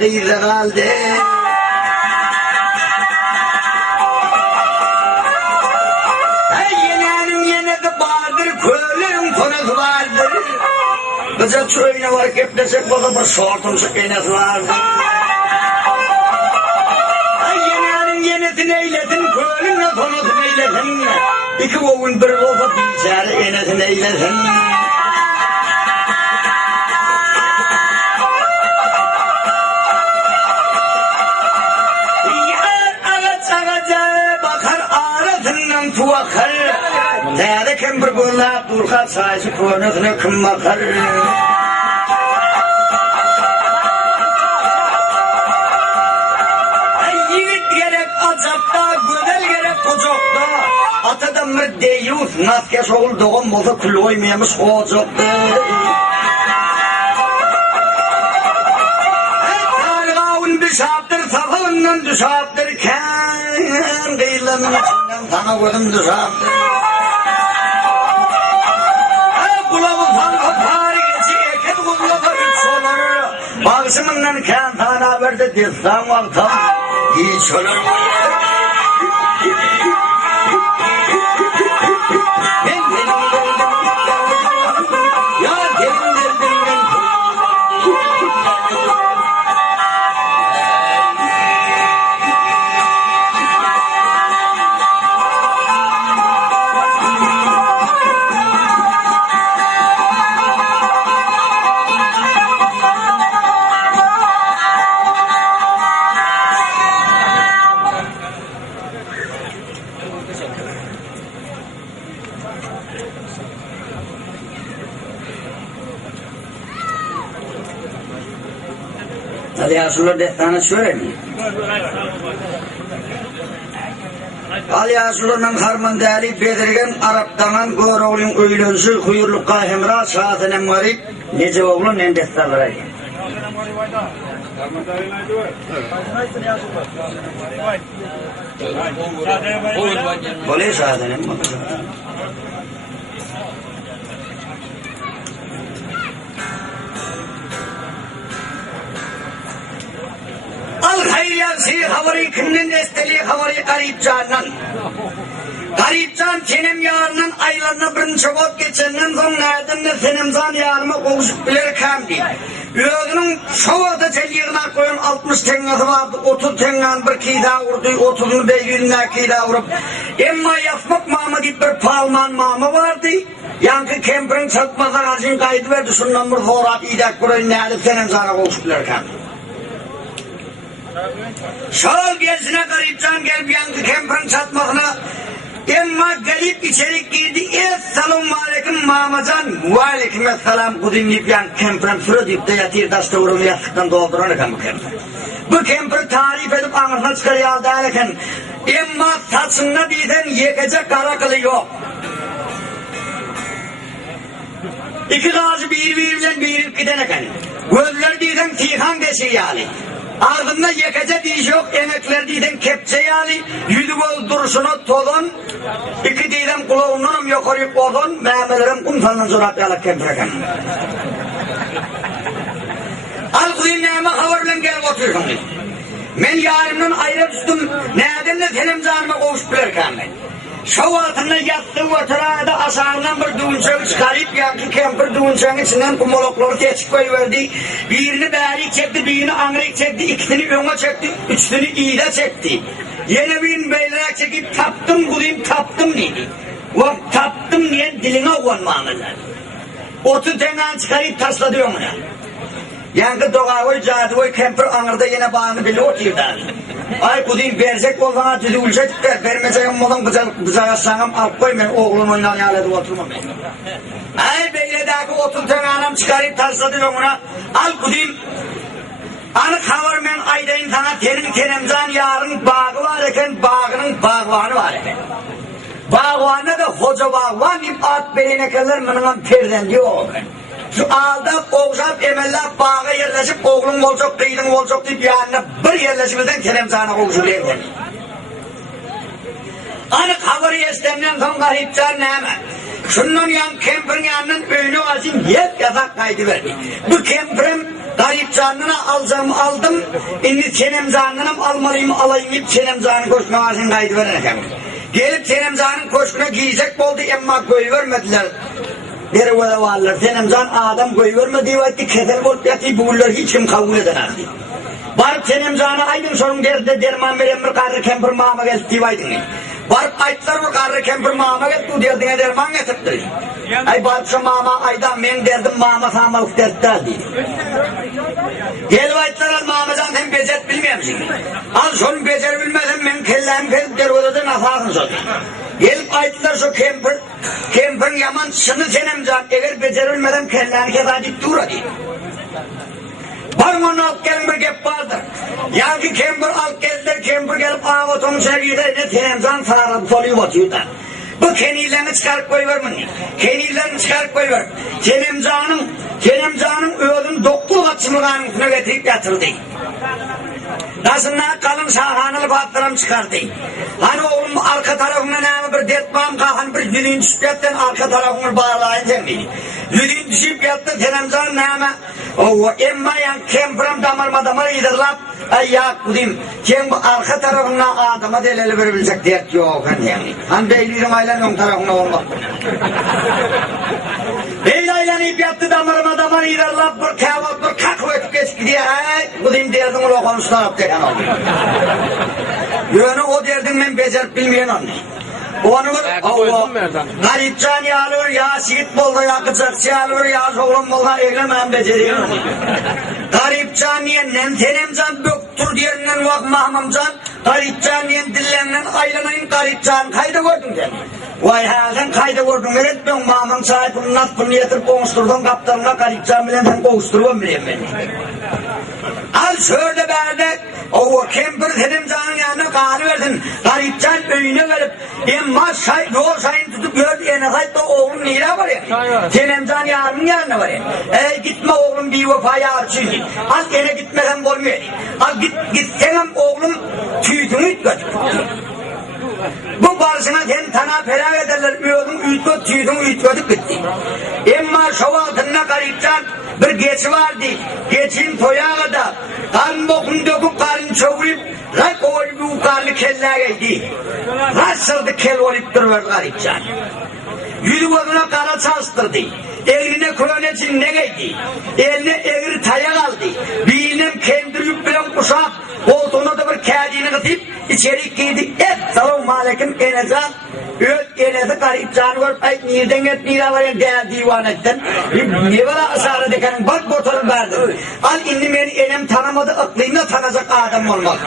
kıyıda kaldı. Yenenin yenedi vardır, köylünün konusu vardır. Kıza çöyüne var keplesek bana bir sortumsak enesi vardır. Yenenin yenesini eylesin, köylünün konusu eylesin. İki oğun bir olsa bilseri enesini eylesin. Tuakar, değerli kim bir günler durkat sayısı konusunu kim bakar? Yiğit gerek azapta, güzel gerek kucakta. Atadan bir deyus, naskes oğul doğum olsa kül oymayamış olacaktı. Targağın düşaptır, safalından düşaptır, kan kıyılanın içinden sana koydum düşaptır. Kulağı tanka pari geçi, eket kulağı üç olur. Bağışımından kan sana verdi, destan vaktam, hiç olur. Ali Asur'la destanı söyleyeyim mi? Ali Asur'la harman değerli bedirgen Arap'tan Goroğlu'nun öylünsü huyurlukka hemra saatinen varip nece oğlun en destanları. Oley saatinen mi? Al hayriyası havari kının desteli havari garip canan. Garip can senem yarının aylarına birinci bot geçenden sonra senem zan yarıma kovuşup bilir kamdi. Özünün şovada çeliğine koyun 60 tengası vardı, 30 tengan bir kida vurdu, 30'unu beygirine kida vurup. Emma yasmak mama deyip bir palman mama vardı. Yankı kemperin çatmadan azın kaydı verdi, şundan bir forat idak burayı neydi senem zana kovuşup bilir kamdi. Şol gezine garipcan gelip yankı kemperin çatmakına emma garip içerik girdi. Esselamu aleyküm mamacan ve aleykümselam kudin deyip yankı kemperin süre deyip de yatır taşta vurunu yastıktan dolduran ekan bu kemper. Bu kemper tarif edip anırına çıkarıyor derken emma saçında diysen yekecek kara kılı yok. İki gazı birbirinden birip giden ekan. Gözleri diysen tihan deşi yani. Ardında yekece diş yok, emekler diyden kepçe yani, yüzü bol duruşunu tolun, iki diyden kulağından yukarı kodun, memelerim kumsalından sonra yalak kempreken. Al kuzeyim neyime havarla gelip oturuyorum. Men yarımdan ayrı düştüm, neyden de senem canıma kovuşup bilirken ben. Şov altında yattı oturada asarından bir düğünçeği çıkarıp yankı kemper düğünçeğin içinden kumolokları teçik koyuverdi. Birini beri çekti, birini angrik çekti, ikisini öne çekti, üçünü iğde çekti. Yine birini beylere çekip taptım kudayım taptım dedi. O taptım diye diline konmağımızlar. 30 tengan çıkarıp tasladı önüne. Yankı doğavoy cadıvoy kemper anırda yine bağını bile oturdan. Ay kudayım verecek olana dedi ulacak vermeyeceğim olan bıçağa sanam alıp koy ben oğlum oynan yağladı oturmam ben. Ay beyledeki 30 tenganam çıkarıp tasladı önüne. Al kudayım anık havar men aydayım sana terim tenemzan yarın bağı var eken bağının bağvanı var eken. Bağvanı da hoca bağvan deyip at berinekeler mınınan perden diyor. Şu alda oğuzap emeller bağa yerleşip oğlum olacak, kıydın olacak deyip yanına bir yerleşimizden tenemzana oğuzuluyum. Anık havarı estemden son garipcan neyme. Şunun yan kemperin yanının önü açın yet yatak kaydı verdi. Bu kemperin Garip canına aldım. İndi senem canınım almalıyım alayım deyip senem canın koşkuna ağzını kaydı verirken. Gelip senem canın koşkuna giyecek oldu ama koyuvermediler. Deri vada varlar. Senem can adam koyuvermediği vakti ketel bolup yatıyı bugünler hiç kim kabul edemezdi. Barıp senem canı aydın sorun derdi derman veren bir karı kempir mağama geldi aydın. Barıp aytlar bir karı kempir mağama geldi o derdine derman getirdi. Ay barıp şu mağama aydan men derdim mağama sağmalık derdi. Gel aytlar al mağamadan hem becert bilmeyem şimdi. Al şunun becer bilmezim men kellem gelip der odada nafakın sodu. Gelip aytlar şu kempir yaman şını senem can eğer becer bilmeden kellem kezadip dur hadi. Barman alt gelin bir gep vardır. Ya ki kempir alt geldiler, kempir gelip ağabey sevgiyle ne tenemzan sararıp soluyu batıyor da. Bu kenillerini çıkarıp koyuver mi? Kenillerini çıkarıp koyuver. Tenemzanın öğünün doktor kaçımlığının üstüne getirip yatırdı. Nasıllar kalın şahanalı patlarım çıkardı. Hani oğlum arka tarafına ne bir detmam kalkan bir yüdüğün düşüp yattın arka tarafını bağlayın demeydi. Yüdüğün düşüp yattı tenemzanın neyme emma yan kempirim damar idirlap ay ya kudayım. Kim bu arka tarafına adama deleli verebilecek dert yok. Hani beyliğin ailen ön tarafına olmak. Beylayla ip yattı damar idirlap bir kağıt bir kakı ötüp geçti diye kudayım derdim o konuşlar yaptı. Yönü o derdin ben becerip bilmeyen anne. Onu garip can yağılır ya sigit bolda yakıcak yağılır ya soğulun bolda eylemem beceriyor. Garip can yenen tenem can böktür diyerinden vak mahmam can garip can yen dillerinden aylanayın garip can kayda gördün sen. Vay ha sen kayda gördün evet ben mahmam sahibinin nasıl yetirip konuşturdun kaptanına garip can bilen sen konuşturuyorum bileyim ben. Al şöyle berdek o kempir dedim canın yanına kahve verdin. Garipcan önüne verip emma yol sayın tutup gördü ene kayıtta oğlum neyine var ya. Senem can yarının yanına var ya. Gitme oğlum bir vefaya açın. Az ene gitmeden olmuyor. Al gitsenem oğlum tüytünü ütmedik. Bu barışına sen tana ferah ederler. Oğlum ütmet tüytünü ütmedik bitti. Emma şov altında garipcan bir geçi vardı. Geçin toyağı kadar. Karın bokunu döküp karın çoğuyup rak olup bu karnı kelleydi. Nasıldı kel olup duruyor garipcan. Yüzü gözüne kara çalıştırdı. Eline kroneçin ne giydi? Eline eğri tayak aldı. Birinem kendilip bilen kuşak. Koltuğuna da bir kağıdını kıtıp içeri giydi. Selamun aleyküm enezan. Enezi garipcanı görüp ay nereden et nira var ya değer divan ettin. Ne var asarı dekenin bak motorun verdim. Al indi beni enem tanımadı aklıyla tanacak adam olmaz.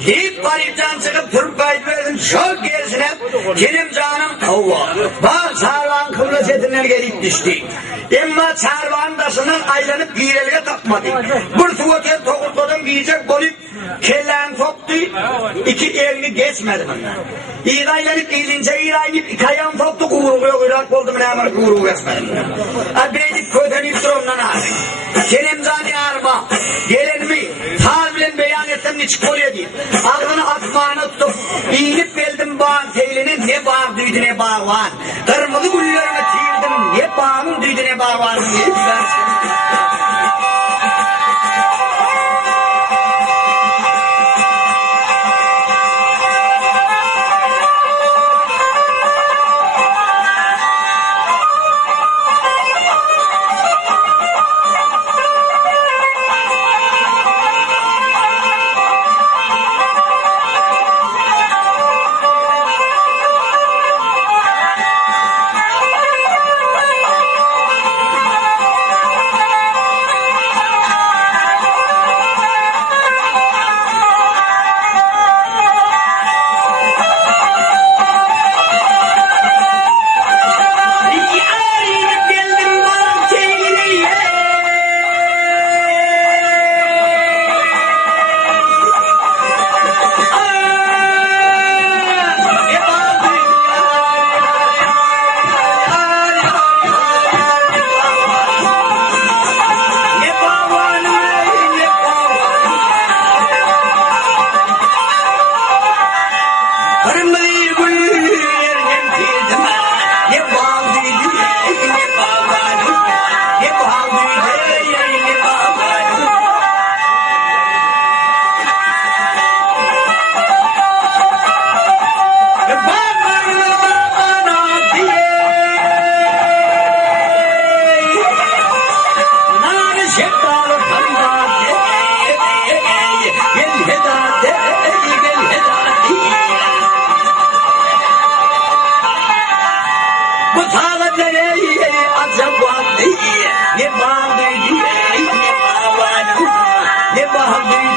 Giyip garipcan çıkıp Türk kayıt verdim çok gerisine benim canım kavva. Bak çarvan kıvlı setinden gelip düştü. Emma çarvanın taşından aylanıp giyireliğe takmadı. Bir tuvalet tokultladım giyecek olup kelleğini soktu. İki elini geçmedi bundan. İğaylanıp iyilince İğaylanıp iki ayağını soktu kuyruğu kuyruğu oldum ne hemen kuyruğu geçmedi. Beylik kötenip durumdan ağrı. Benim canı ağrıma gelenimi tabilen beyan ettim hiç kolye değil. Ağrını atmağını tutup iğnip geldim bağın teylinin ne bağ duydu ne bağ var. Kırmızı güllerine çiğirdim ne bağın duydu ne bağ var.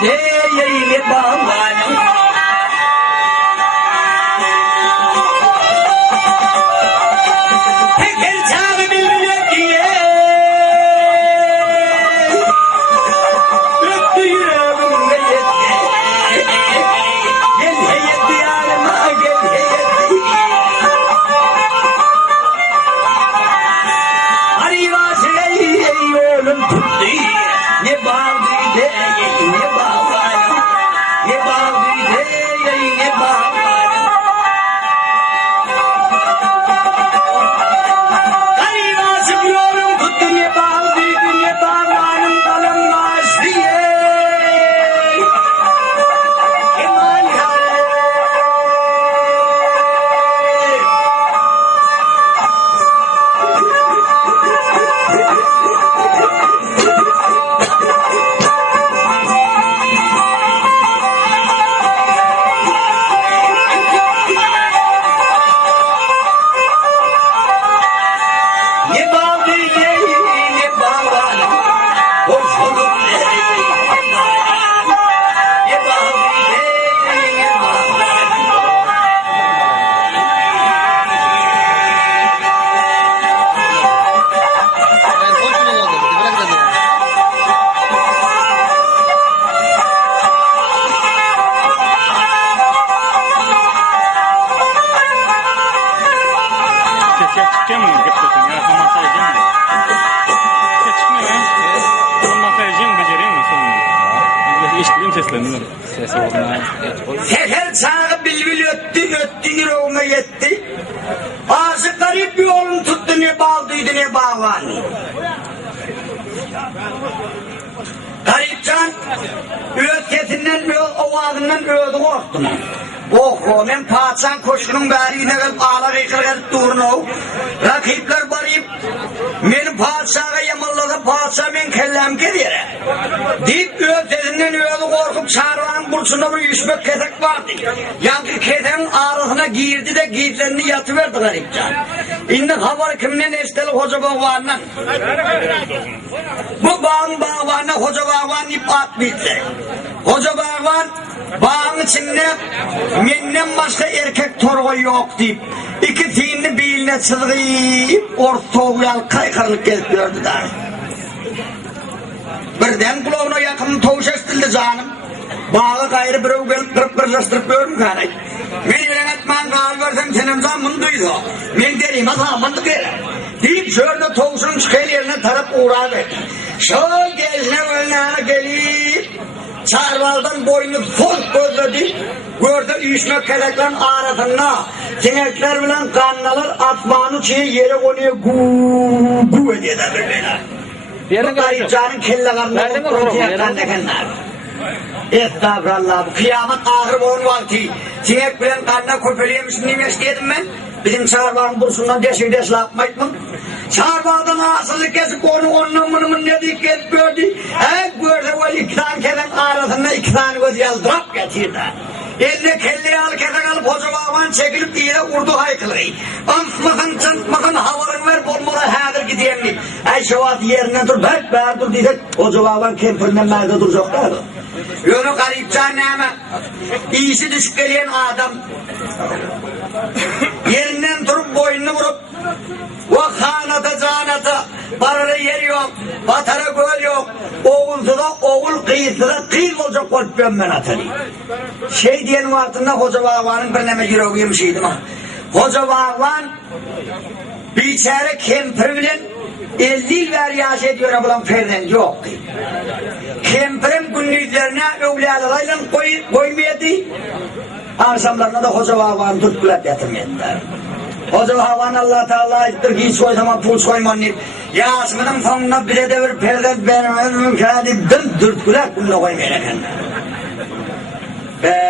deyeyim bağlanım. Teker çağı bilmiyor diye öttü yüreğimde yetti. Gel heyetti yarıma gel heyetti. Arivası ey oğlum tuttu. Ne bağlı değil ne bağlı. Ne bağlı değil ne bağlı. Arivası bir oğlum tuttu ne bağlı ne bağlanım kalınmaz diye. Kemal Hale. Ne bağlı ne bağlanım. Hoş bulduk ne bağlı ne bağlanım. Sesler çıkıyor mu? Yapıyorsun ya. Son masajın mı? Ses çıkmıyor mu? Son masajın becereyim mi sonunda? İşittiğim seslerini. Ses olmaz. Seher çağı bilbil öttü yüreğime yetti. Ağzı garip bir oğlum tuttu ne bağlıydı ne bağlandı. Garipcan ötketinden ovadından ödü korktum. Oho men patsan koşkunun bärine gelip ağlar yıkırgılıp durunu. Rakipler barayıp meni patsaga yamalladı patsa men kellemke diyere. Deyip ötketinden ödü korkup çarvanın burçunda bir yüzmek ketek vardı. Yankı keteğin ağrısına girdi de giyitlerini yatıverdi garipcan. İndi haber kimden esteli hoca bağvandan. Bu bağın bağvanına hoca bağvan ip at bitti. Hoca bağvan bağın içinde menden başka erkek torgu yok deyip iki tiyinli biline çılgıyıp ortoğuyal kaykırlık gelip gördü da. Birden kulağına yakın tovuş estildi canım. Bağı gayrı bir gelip kırıp kırıştırıp görüm kanay. Men yönetmen kal versem senin zamın duydu. Men dereyim azamındık yere. Deyip şöyle tovuşun çıkayla yerine tarıp uğradı. Şöyle gezine önüne gelip çarvaldan boynu folk gözledi. Gördü uyuşmak keleklerin ağrıtına. Sinekler bilen kanlalar atmanı çiğ yere konuyor gu ediyor da birbirine. Bu garipcanın kellekarını kontrol kandekenler. Estağfurullah bu kıyamet ahir boğun vakti. Sinek bilen kanına köpeliyemişsin demiş dedim ben. Bizim çağırmanın bursundan deşik deşle yapmayıp mı? Çağırmandan asıllık kesip onu onunla ne dedik gelip gördü. Gördü o iki tane keden arasında iki tane göz yazdırap getirdi. Eline kelleyi al keden alıp hoca bağman çekilip diye urdu haykılıyı. Amsmakın çıntmakın havarın ver bolmala hadir gideyim. Şovat yerine dur ber dur diye hoca bağman kempirinden merde duracaklar. Yolu garipcan neyme. İyisi düşük gelen adam. Yerinden durup boynunu vurup vakanata canata parada yer yok, batara göl yok, oğulsa da oğul kıyısı da kıyıl olacak korkuyorum ben atayım. Şey diyenin altında Hoca Bağvan'ın birine yüreği yemişiydim ha. Hoca Bağvan bir çare kempir bilen 50 yıl ver yaş ediyor bulan ferden yok. Kempirin günlüklerine evlalarıyla koymayadı. Akşamlarına da Hoca Bağvan'ı tutkulat yatırmayadılar. Hoca Bağvan Allah Teala ettir ki hiç koy zaman pul koyman deyip Yasmin'in sonuna bile de bir perde benim mümkün deyip dürtkulat bunu koymayadılar.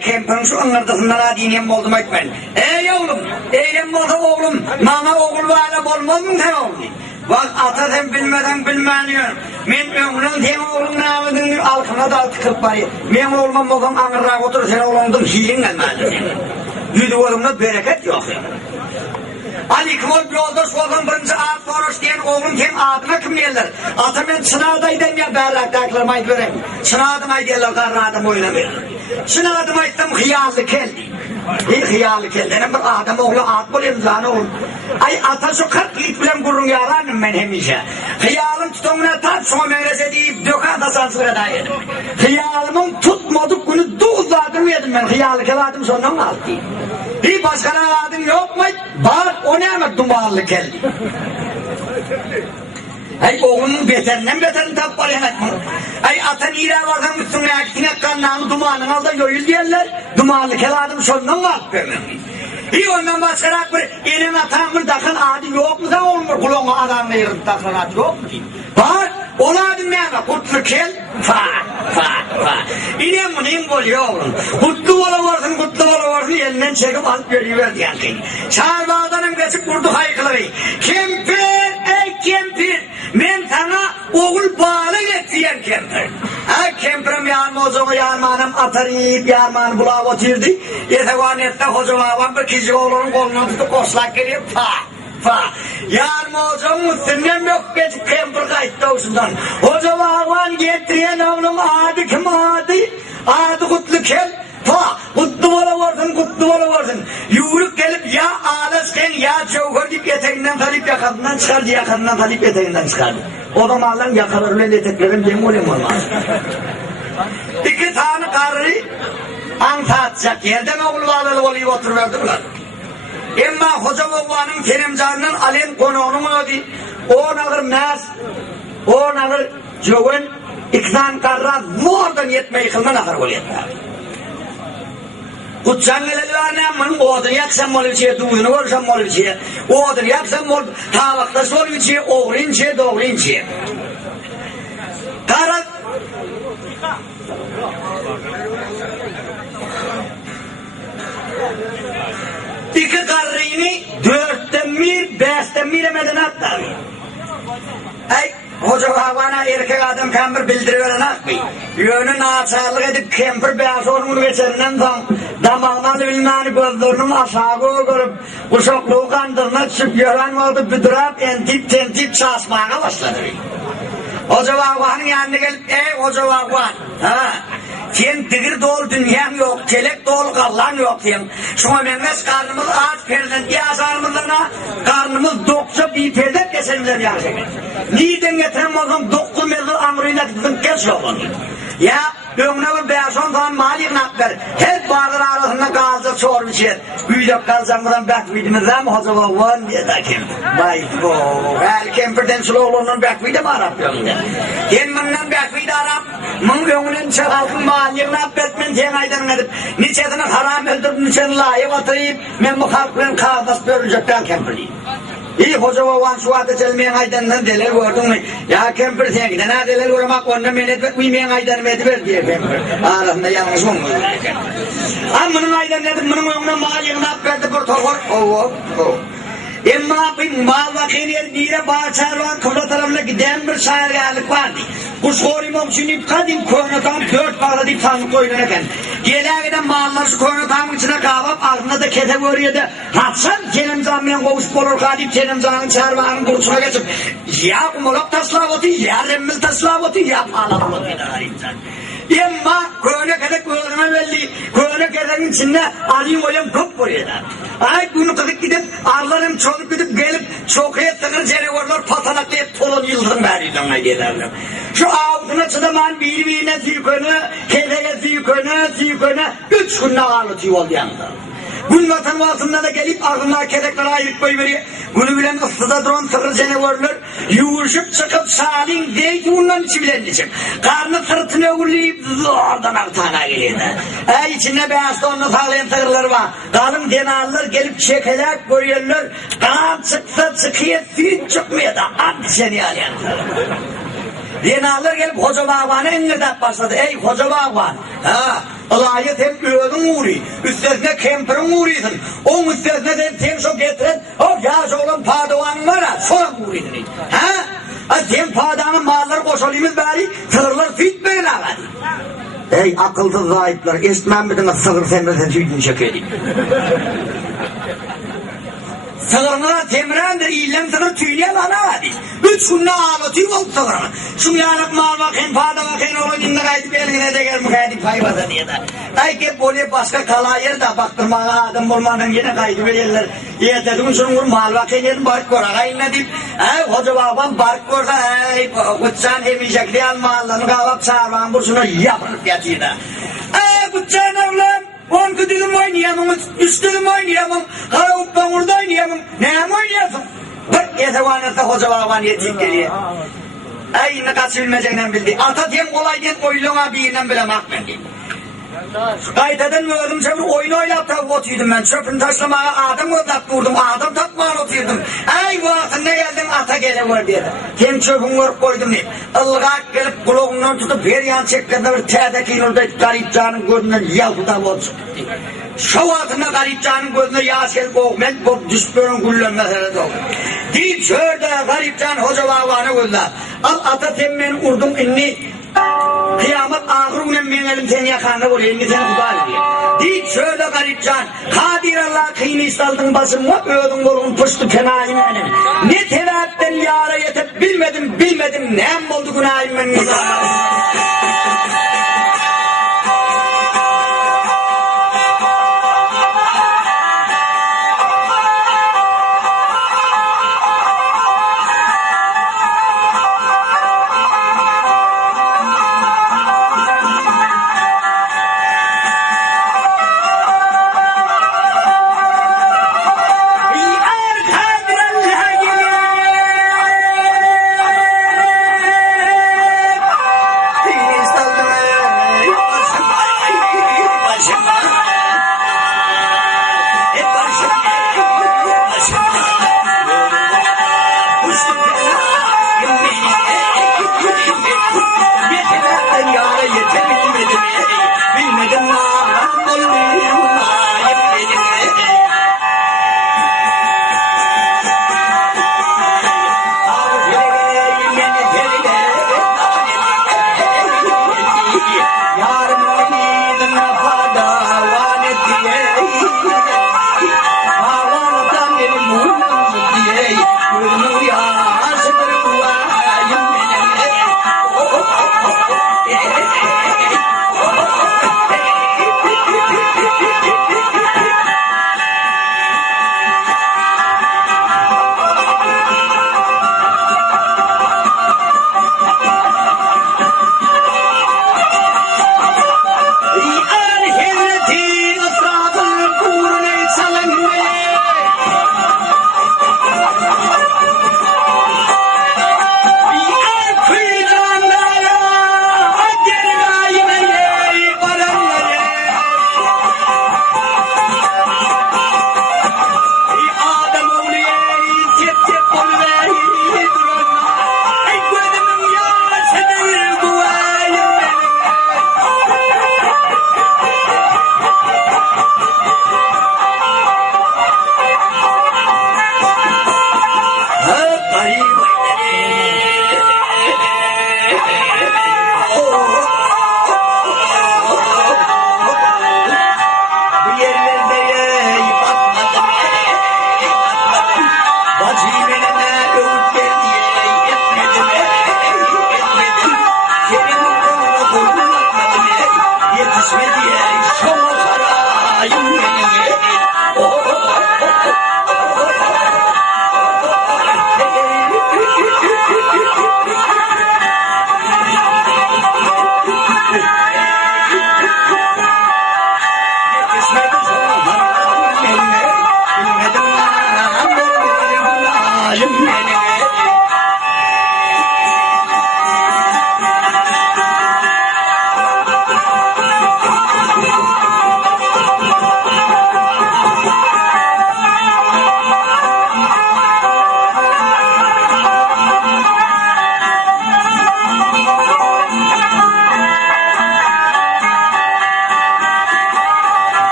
Kempirin şu ıngırdısından diniyem oldum etmen. Ey oğlum, eylem oldu oğlum, nana oğul bağla olmaz mı sen oğlum? Bak ata sen bilmeden bilmeniyor. Men ömrün sen oğlum namıdın alkına da tıkıp bari. Men oğlum oğlum anırrak otur sen oğlumdun hilin gelmedi. Yüdü oğlumda bereket yok. Ali Kıvol bir yoldaş oğlum birinci ad soruş diyen oğlum kim adıma kim derler? Ata ben sınavdaydım ya berraktaklarım aydı vereyim. Sınadım aydı derler karnı adım oynamayın. Sınadım aydım hıyarlı keldi. Hıyarlı keldi. Benim bir adam oğlu ad bulayım zane oğlum. Ay ata şu 40 git bilen gurrun yalanım ben hemişe. Hıyarım tutumuna tat son meyrese deyip döka da sansıra dayedim. Hıyarımın tutmadık bunu doğuzladım yedim ben. Hıyarlı keladım sondan aldı. Bir başkana adım yok mu? Bak o ne emek dumanlı geldi. Ay oğlunun beterinden beterini tapar yemek mi? Ay atan iğren vardan üstüne akitine kanlarını dumanını aldan yoyuz diyorlar. Dumanlı keladım sondan mı aldı? İyi ondan başkarak bir elin atanın takın adı yok mu? Sen olmuyor kulağına adamla yerin takın adı yok mu? Bak ola adım yani kutlu kel fa. İnem bunu im oluyor oğlum. Kutlu ola varsın elinden çekip alıp veriyor diyen şey. Çağırmağdanım geçip kurdu haykıları. Kempir ey kempir. Ben sana oğul bağlı getiriyen kempir. Ha kempirim yarma o zaman yarmanım atarıyıp yarmanı bulağı oturdu. Yetevanette hocaman bir kişi oğlunun kolunu tutup koslak geliyor fa. Yarma hocam muhtemelen yok geçip kempir kayıttı olsundan. Hocaman getiriyen oğlum adı kim adı? Adı kutlu kel. Kutlu bala varsın. Yürük gelip ya ağlasken ya çavur deyip eteğinden talip yakasından çıkardı, yakasından talip eteğinden çıkardı. O zamanlar yakalar öyle eteklerim cem olayım olmaz. 2 tane karı anta atacak yerden oğul bağlı olayı oturuverdiler. Ama hoca babanın kerimcanının alen konuğunun ödü. O nağır nas, o nağır cöven, 2 tane karra zordan yetmeyi kılma nağır olayım. Kutsan geleli anamın odun yaksam olup çiğe, tuğunu vursam olup çiğe, odun yaksam olup tavakta olup çiğe, oğlin çiğe, doğlin çiğe. Karat iki karrını 4'ten 1, 5'ten 1 emeden atlar. Ay hoca bana erkek adam kempir bildiriveren akbı. Yönün ağaçarlık edip kempir beyaz ormunu geçerinden damağından bilmeni gözlerinin aşağı görüp uşaklığı kandırına çıkıp gören oldu büdürap entip çasmaya başladı. Hoca babanın yanına gelip hoca baban sen tigir dolu dünyam yok, kelek dolu kallan yok sen. Şuna menges karnımız aç perden yazarımızdan karnımız doksa bir perden keselimizden yazar. Niden getiren oğlum 9 mezur amrıyla gittin kes yolunu. Ya önüne bir beyazon falan malik nakber. Hep bağır arasında kalacak çor bir şey. Büyüdük kalacağımdan bekvidimizden mi hoca baban diye de kim? Bayko. Her kempirden suluğunun bekvidi mi Arap yönünde? Kendimden bekvidi Arap. Mın önünden çıkalkın malik nakbertmen ten aydan edip. Niçedini haram öldürüp niçedini layık oturayım. Ben bu halkların kağıdas bölücekten kempirliyim. İyi hoca baban şu adı çelmeyen aydanından deler gördün mü? Ya kempir sen giden ha deler görmek onunla menet etmeyen aydanı mediver diye kempir. Arasında yanlış mı? Amının aydan dedim, bunun önüne mal yığına verdi bir tokor. Emma bin mal vakiyeli nire bağçarvan kula tarafına giden bir şairgarlık vardı. Kuşkorim omşunip kadim koyunatam 4 bağlı deyip sanık koyunurken. Gelen giden mallar şu koyunatamın içine kavap altında da kategoriyede hatsan kelimzamyan kovuşup olur kadip kelimzamın çarvanın kursuna geçip ya kumulak taslavati ya remmil taslavati ya palavati Emma köyüne kadar köyüne belli, köyüne kadarın içinde alayım olayım çok buraya. Ay bunu kızık gidip, arlarım çoluk gidip gelip, çok ettiğiniz canavarlar patanaklayıp tolun yıldırım veriyordum aydiyelerle. Şu ağzına çıdaman birbirine zilköyüne, kedeye zilköyüne, 3 günde ağırlatıyor oldu yanında. Gün vatan altında da gelip ardından kedekleri ayırıp koyuveriyor. Bunu bilen ıslıda duran sırrı canavarlar yuvuşup çıkıp salin deyip bundan çivilenecek. Karnı sırtına uğurlayıp zordan artana geliyor. İçinde beyazda onu sağlayan sığırlar var. Kalın denarlar gelip çekelek koyuyorlar. Kan çıksa çıkıyor, süt çıkmıyor da at seni alayan. Denarlar gelip hoca bağbanı engelden başladı. Ey hoca bağban. Alayet hep öğün uğruyor. Üstesine kempirin uğruyorsun. Onun üstesine de sen şu getiren yaş olan padavan var ha. Sonra uğruyorsun. Sen padanın malları koşalıyımız bari. Sığırlar süt böyle ağadı. Ey akılsız zahitler. Esmen midine sığır semresen sütünü çekelim. Tığırına temirendir, iyilem tığır tüyüne bana vardı. 3 günde ağlatıyor oldu tığırına. Şu yanıp mal bakayım, fada bakayım, onu dinle kaydı belgine de gelmiş kaydı payvada diye de. Ay ki böyle başka kala yer de baktırmağa adam bulmadan yine kaydı verirler. İyi dedim şunu mal bakayım yedim, bark kora kayınla deyip. Hoca babam bark korda, kutsan emeyecek diye mallarını kavap çağırman bursunu yapılıp yatıyor da. Kutsan oğlum. 10 düdüm oynayamam, 3 düdüm oynayamam, kara uppan orada oynayamam. Ne oynuyorsun? Bak yetevanette hoca baban yeteyim geliyor. Ay ne kaç bilmecekten bildi. Ata diyem kolay diyem oyluğuna birinden bile mahvendi. Kaytadan mı öldüm çabuk oyun oynayıp da otuyordum ben. Çöpünü taşlamaya adam ödap vurdum, adam tapmaya otuyordum. Ay bu vaktinde geldim ata geliyor diye. Hem çöpünü vurup koydum diye. Ilgak gelip kulağından tutup her yan çektiğinde bir tehdeki orada garip canın gözünden yavrudan oldu. Şu altında garip canın gözüne yasel boğmen, bu düşbörün kullanma sırada oldu. Deyip şöyle garip can hoca babanı gözler. Al ata temmen vurdum inni. Kıyamet ahırımla ben elim seni yakanda vuruyor, elini seni tutar diye. Deyip şöyle garip can, Kadir Allah kıyını istaldın basımla, ödün kolun puştu kenayım benim. Ne tevapten yara yetip bilmedim, ne hem oldu günahım benim.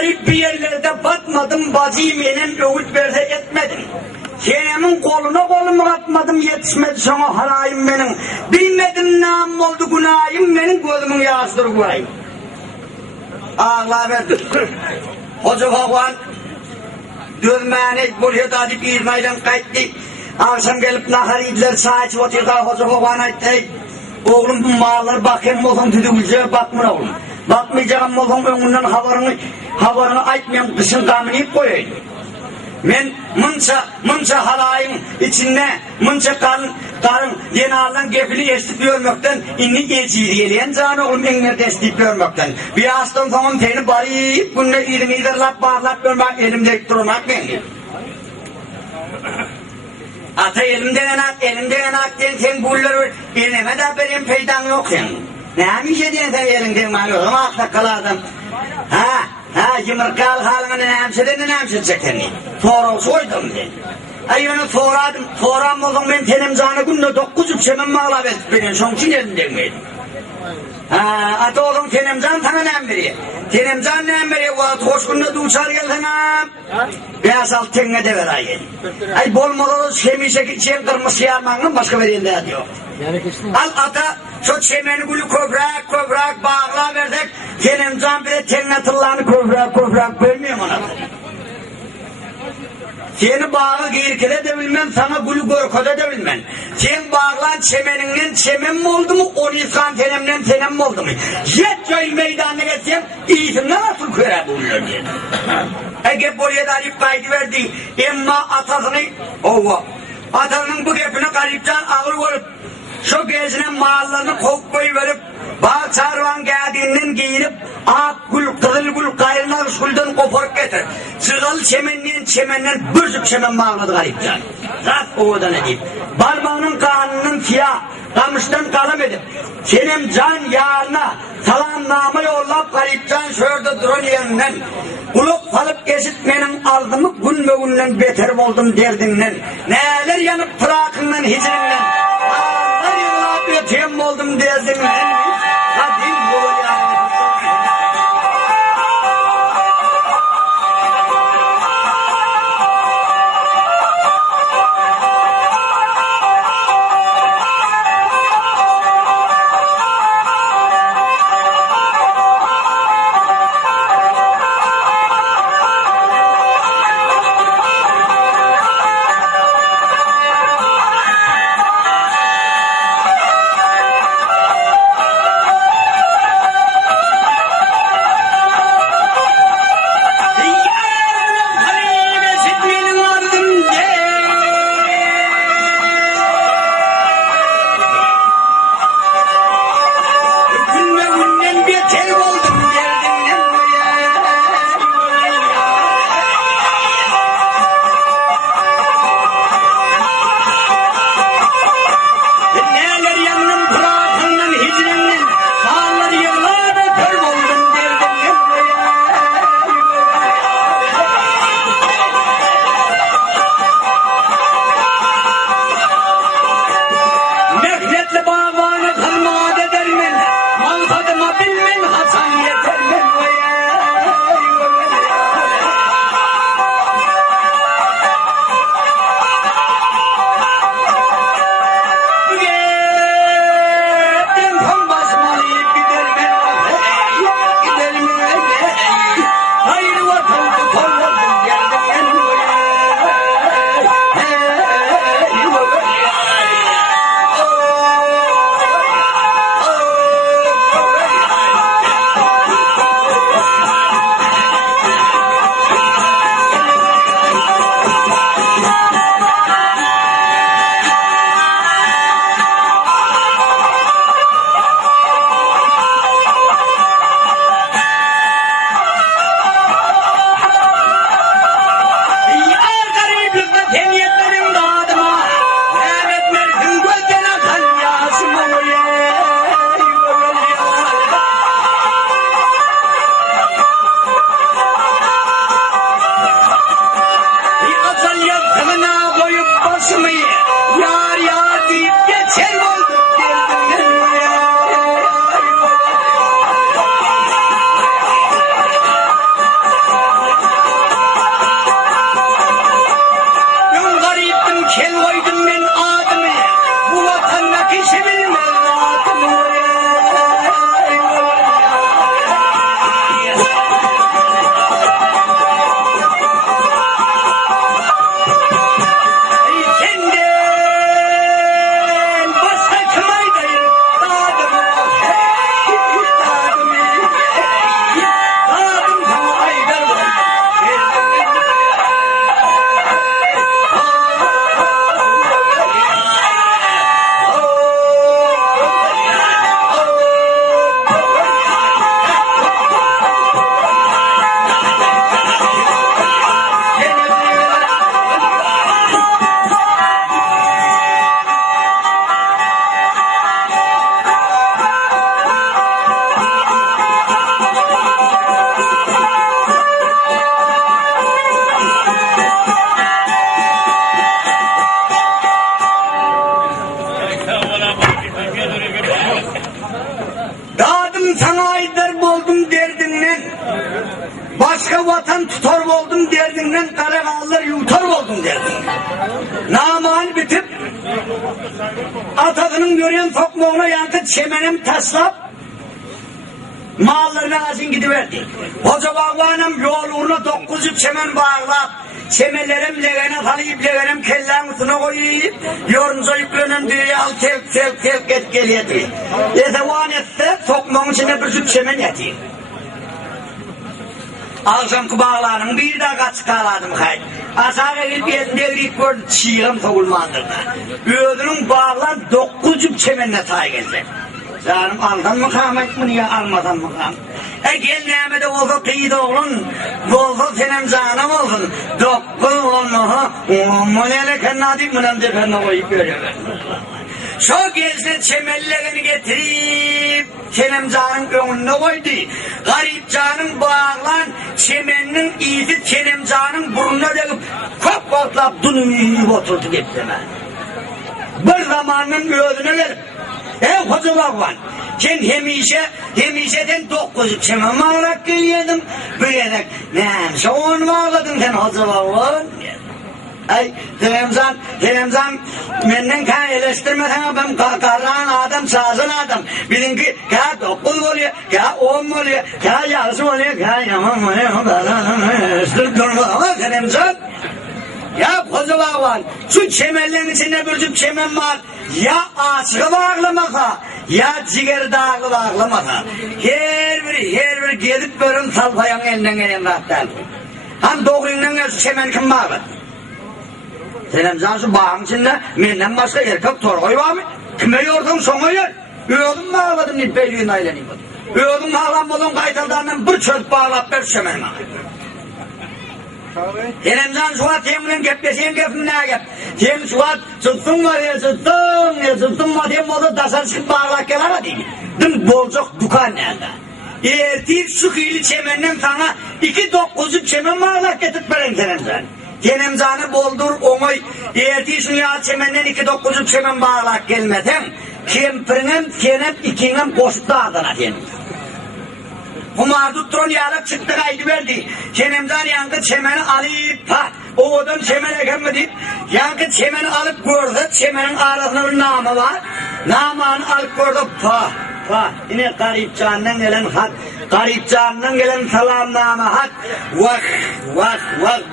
garip bir yerlerde batmadım, bacıyım yenem öğüt verse etmedim. Yenemin koluna kolumu atmadım, yetişmedi sana halayım benim. Bilmedim nam oldu günahım benim, gözümün yaştır koyayım. Ağla verdi. Hoca Havan dövmeni buraya da bir maydan kayıttı. Akşam gelip nahar idiler saat oturda Hoca Havan ayttı. Oğlum bu malları bakayım olsun düdüğülce bakmına oğlum. Bakmayacağım olsun önünden havarını aytmayayım kışın kamini koyayım. Men mınça halayın içinde mınça karın denaldan gefili esip görmekten inni eciriyeleyen canı oğlum enlerde esip görmekten. Bir hastın sonun teni barıyıp bununla irini iderlap bağırlap görmek elimde durmak benim. Ata elimde yanak den sen bulları elime de benim peydan yok yani. Ne bir şey diyen sen elinde yanak yok ama akla kaladım. Ha yumurkal halına ne hemşe çekeni. Sonra soydum diye. Ayını soğram oldum ben tenim canı günde 9 çemen mağlap etip benim son için elimden miydi? Ata oğlum tenemcan sana ne biri? Tenemcan ne biri? Hoş günde duçar geldin ha. Beyaz alt tenge de ver ayı. Ay bol molalı şemişe kırmızı yarmanın başka bir yerinde diyor. Al ata şu çemeni gülü köprak bağla verdik. Tenemcan bir de tenge tırlarını köprak bölmüyor mu ona? Seni bağı giyirkede de bilmem, sana gülü görkede de bilmem. Sen bağlan çemeninden çemen mi oldu mu, o insan tenemden tenem mi oldu mu? Jet göl meydanına geçsem, iyisimden nasıl köre buluyor diye. Ege buraya da arif kaydı verdi, emma atasının bu gepini garipten ağır olup, şu gezine mağalarını koyup verip, bağ çarvan geldiğinden giyinip, ak gül, kızıl gül, kayırlar usulden koparıp getir. Sığal çemenden büzük çemen mağladı garipten. Zat oğudan edip, parmağının kanının siyah, kamıştan kalem edip, senin can yağına salamnamı yollap garipten şöyle duran yerinden, kulak falıp kesitmenin aldımı gün ve günden beter oldum derdinden, neler yanıp pırakından hicrinden, ağlar yıllar öteyim oldum derdinden, kadim bu yani. sen başka vatan tutar oldum derdinden Karakallar yutar oldum derdin. Namal bitip Atatürk'ün gören tokmoğuna yankı çemenim taslap mallarına azın gidiverdi. Hoca bağlanım yol uğruna 900 çemen bağlap çemelerim legene talayıp legenem kelleğin üstüne koyup yorunca yüklenem diye al tel et geliyedi. Yedevan etse tokmoğun içine bir süt çemen yatayım. Alsam ki bağlarım bir daha kaç kaladım kayıt. Aşağı gelip yerinde evriyip gördüm çiğim tokulmandırdı. Ödünün bağlar 900 çemenle tay gelecek. Canım aldın mı kâmet mi niye almadın mı kâmet? Gel neyme de olsa kıyıda olun. Olsa senem canım olsun. 9 olma. Mönele kennadik mınem cephenne koyup görüyorlar. Şu gelse çemellerini getirip Kenemcan'ın önüne koydu. Garip canın bağlan çemeninin izi Kenemcan'ın burnuna delip kop kotlap dunuyup oturdu gittiler. Bir zamanın ödüne verip hoca bağlan sen hemişeden 9 çemen mağlak geliyordun. Böyledik neyse onu bağladın sen hoca bağlan. Ay, Telemzan, menden kan eleştirmesen ben karlan adam, sazın adam. Bizimki ka 9 oluyor, ka 10 oluyor, ka yarısı oluyor, ka yaman oluyor. Eleştirip durma ama Telemzan. Ya koca bağlan, şu çemenlerin içinde bir cüp çemen var. Ya açığı bağlamaka, ya ciğer dağı bağlamaka. Her biri gelip bölüm salpayan elinden gelen rahatlar. Hem doğruyundan gel şu çemen kim bağladı? Telemcan şu bağın içinde menden başka erkek torgoy var mı? Kime yordun sona yer? Öldüm bağladım nipbeyliğin aileniyim. Öldüm bağlanmadım kaytıldandan bir çöp bağlap ver şemenim. Telemcan şu an teminin kepkesinin kepimine kep. Tem şu an tuttum var ya tuttum var tem oldu dasar çıkıp bağlak gelir hadi. Dım bolcuk dukan nerede? Ertiyip şu kıyılı çemenden sana 2-9'luk çemen bağlak getirip veren Telemcan. Kenemcanı boldur onu ertiği şunu ya çemenden 2-9'luk çemen bağlak gelmeden kempirinin kenep ikinin koşup dağdına diyelim. Kumardı tron yarak çıktı kaydı verdi. Kenemcan yankı çemeni alıp o odan çemene gelmedi. Yankı çemeni alıp gördü. Çemenin arasında bir namı var. Namını alıp gördü. Yine garip canından gelen hak. Garip canından gelen salamname hak. Vah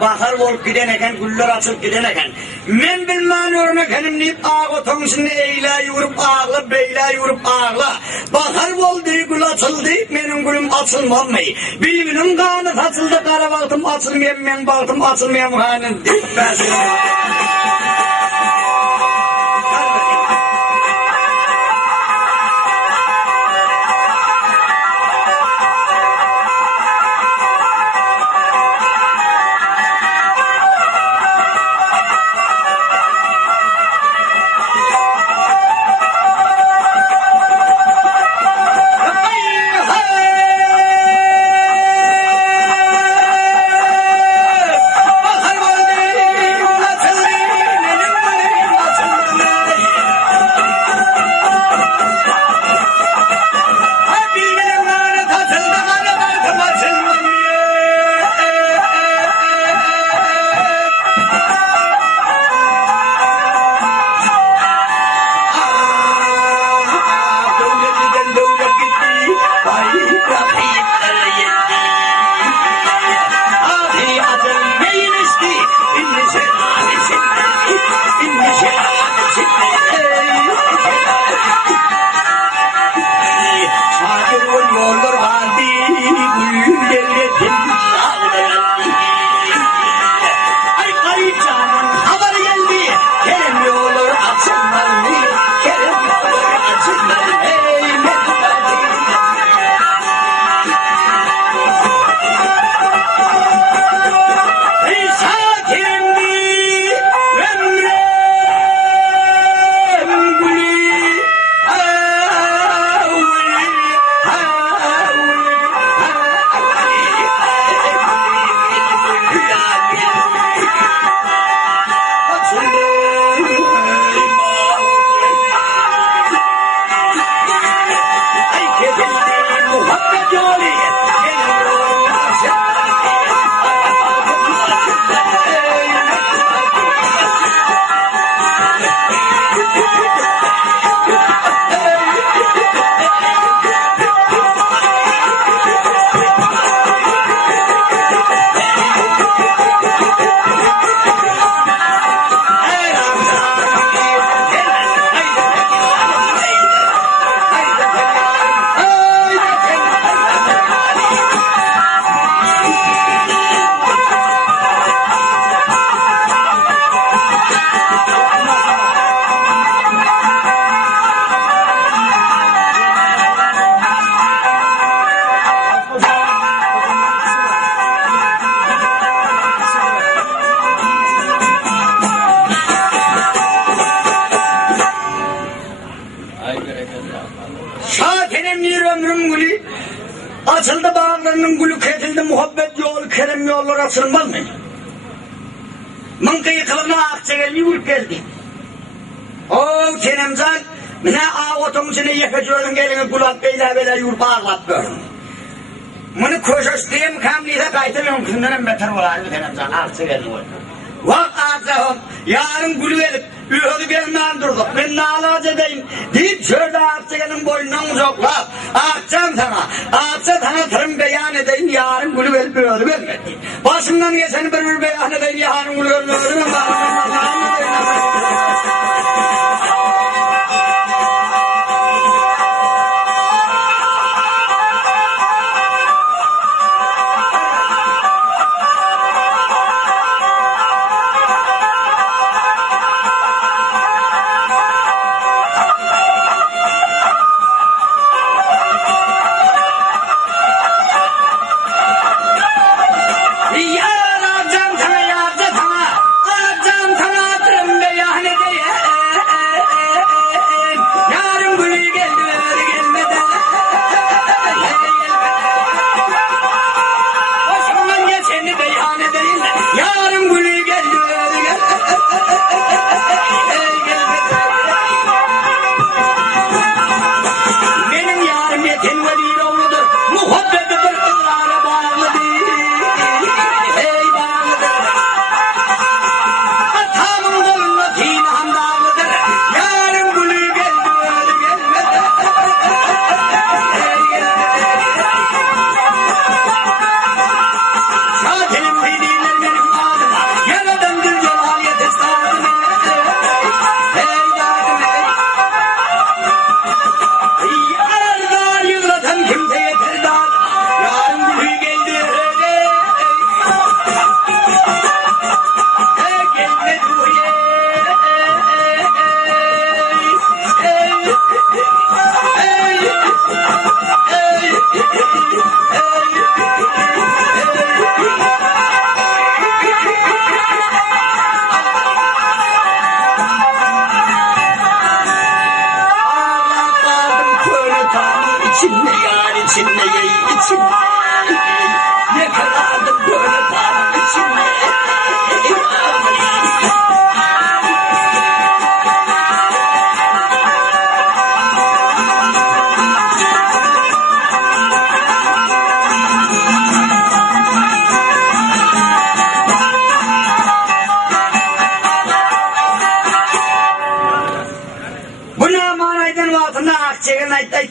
bahar olup gideneken, güller açıp gideneken. Men bilmaniyorum ekenim deyip ağı tonusunu eyle vurup ağla, beyle vurup ağla. Bahar oldu, gül açıldı, benim gülüm açılmam mı? Bilginin kanı açıldı, kara baktım açılmayan, men baktım açılmayan hanin. Açıldı bağlarının gülü kesildi, muhabbet yolu, kerem yolları açılmaz mı? Mınkıyı kılına akçegelli yürüp geldi. O Kenemcan, ne ağotum içine yefecörün gelini kulak beyler beyler yürüp ağlat böyle. Bunu koşuştayım kamliyse kaytamıyorum, kızından beter olaydı Kenemcan, akçegelli olur. Vak ağzahım, yarın gülü gelip, ühödü gelmeyen durduk, ben nalaç edeyim, deyip şöyle akçegelin boynundan uzakla, akçam sana, akça sana tırım beyan edeyim, yarın gülü gelip ühödü gelmedi. Başımdan geçeni bir beyan edeyim, yarın gülü gelip ühödü gelmedi.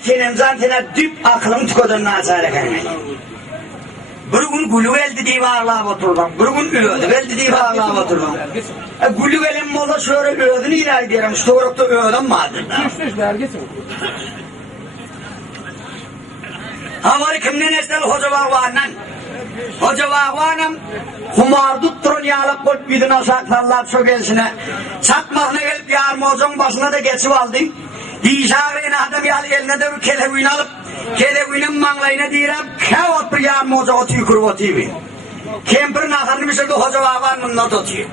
Kenemcan tene düp aklım tüködün nasara kanay. Bir gün gülü geldi diye ağırlayıp oturdum. Bir gün ölüdü geldi diye ağırlayıp oturdum. Gülü gelin mola şöyle ölüdüğünü ilah ederim. Stoğrukta ölüdüm madem. Havari kimden esnel hoca bağvanan. Hoca bağvanım kumar tutturun yağlık koyup gidin saklarlar çökelsine. Çatmağına gelip yarmozun başına da geçip aldım. Dişarına adam eline de bir kelebuyunu alıp kelebuyunun manglayına direm kavut bir yarmoza otuyu kurup otuyu. Kemper nakarını bitirdi hoca bağvan onunla da otuyu.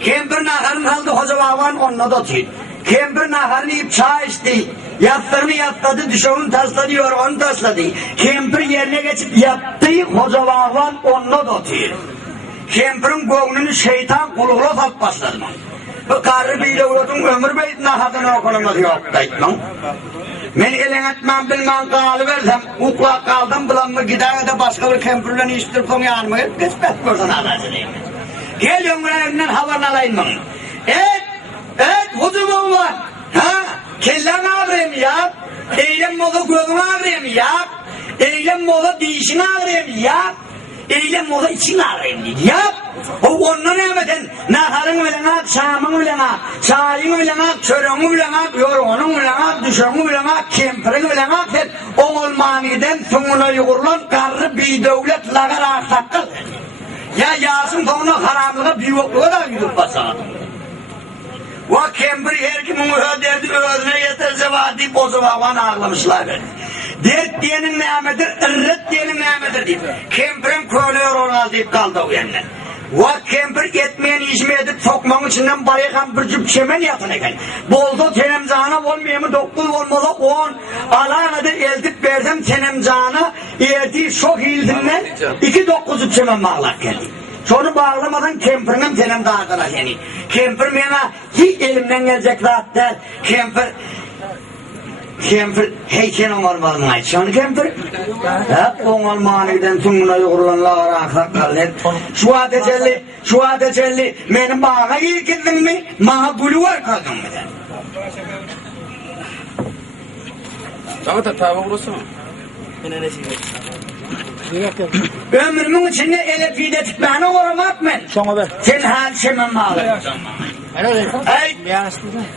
Kemper nakarını aldı hoca bağvan onunla da otuyu. Kemper nakarını yiyip çay içti. Yattığını yattladı, düşümün tasladı, yorganı tasladı. Kemper yerine geçip yattı, hoca bağvan onunla da otuyu. Kemper'in gönlünü şeytan kulukla tak başladı. Bu karı bir devletin ömür beytine hadını okulumuz yok deytmem. Men elin etmem bilmem kalıversem ukla kaldım bulanma gider de başka bir kempirlerini iştir konu yanıma hep kısmet görsen arasını. Gel yöngülerimden havarını alayım mı? Huzumum var. Kellen ağrıyım ya. Eylem mola gözüm ağrıyım ya. Eylem mola dişin ağrıyım ya. Eylem mola için ağrıyım dedi ya. O onun emeden naharın bilenak, şamın bilenak, çayın bilenak, çörünü bilenak, yorgunun bilenak, düşönü bilenak, kempirin bilenak hep oğul maniden sonuna yuğurlan karı bir devlet lagar ağırsakkız. Ya yasın sonuna haramlığa bir yokluğa da gidip basağı. O kempiri her kimin öderdi özüne yeterse vadi bozu vavan ağlamışlar verdi. Dert diyenin nimedir, ırret diyenin nimedir deyip. Kempirin köylüyor oral deyip kaldı o yerine. Vak kempir etmeyen işme edip sokmanın içinden bayıkan bir cüp çemen yatın eken. Boldu tenemzana olmayamı 9 olmalı 10. Alana da eldip verdim tenemzana erdiği şok ildinden 2-9 cüp çemen bağlar geldi. Sonra bağlamadan kempirinin tenemzana yani. Kempir bana hiç elimden gelecek zaten. Kempir heyken olmalım ayet. Şunu kempir hep olmalmanıdan tümüne yoğrulanlar aksak kalır. Şu atecelli benim bağa yirkindin mi? Maha buluvar kaldın mı? Tamam tabi burası mı? Ömrümün içinde ele pidetik bana uğramak ben. Sen hal şemen bağlı.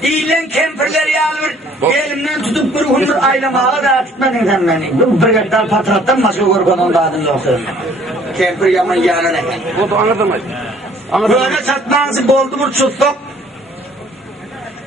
İyilen kempirleri alır, elimden tutup bir hundur aylamağa da atmadın sen beni. Bir kadar patrattan maşa korkudan dağdın yoksa. Kempir yaman yarın eken. O da anladım. Böyle çatmanızı boldu bir çuttuk.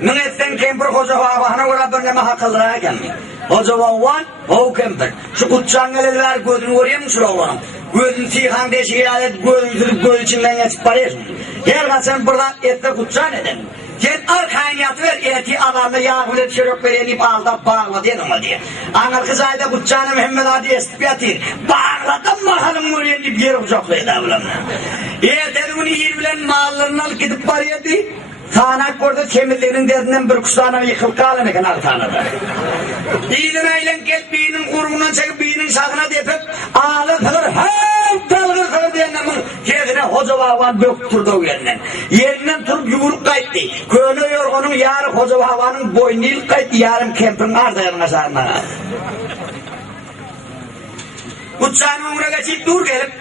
Müngetten kempir hoca babahına uğra bölgeme hakıldıra eken mi? Hoca baban, o kempir. Şu kutçan gelirler gözünü oraya mı şura oğlanım? Gözün tiyhan deşiği alet, gözün sürüp göz içinden geçip parayasın. Her kaçan buradan etle kutçan edin. Sen arkayın yatıver eti adamda yağmur çörek verenip aldap bağla diye ama diye. Anıl kız ayda kutçanı Mehmet Adi estip yatır. Bağladım bakalım oraya deyip yeri kucaklaydı ablamla. Ertedi bunu yer bilen mallarını alıp gidip paraydı. Sağanak orada kemirlerin derdinden bir kusağına yıkıl kalın eken altanada. İyinin aylen gelip birinin kurumundan çekip birinin şahına depip ağlı kılır hem dalgı kılır diyenlemin kendine hoca baban döktürdü o yerinden. Yerinden turup yumruk kayıttı. Köyünü yorgunun yarı hoca babanın boynu ilk kayıttı yarım kempin ardayarına sarına. Kutsağının uğra geçip dur gelip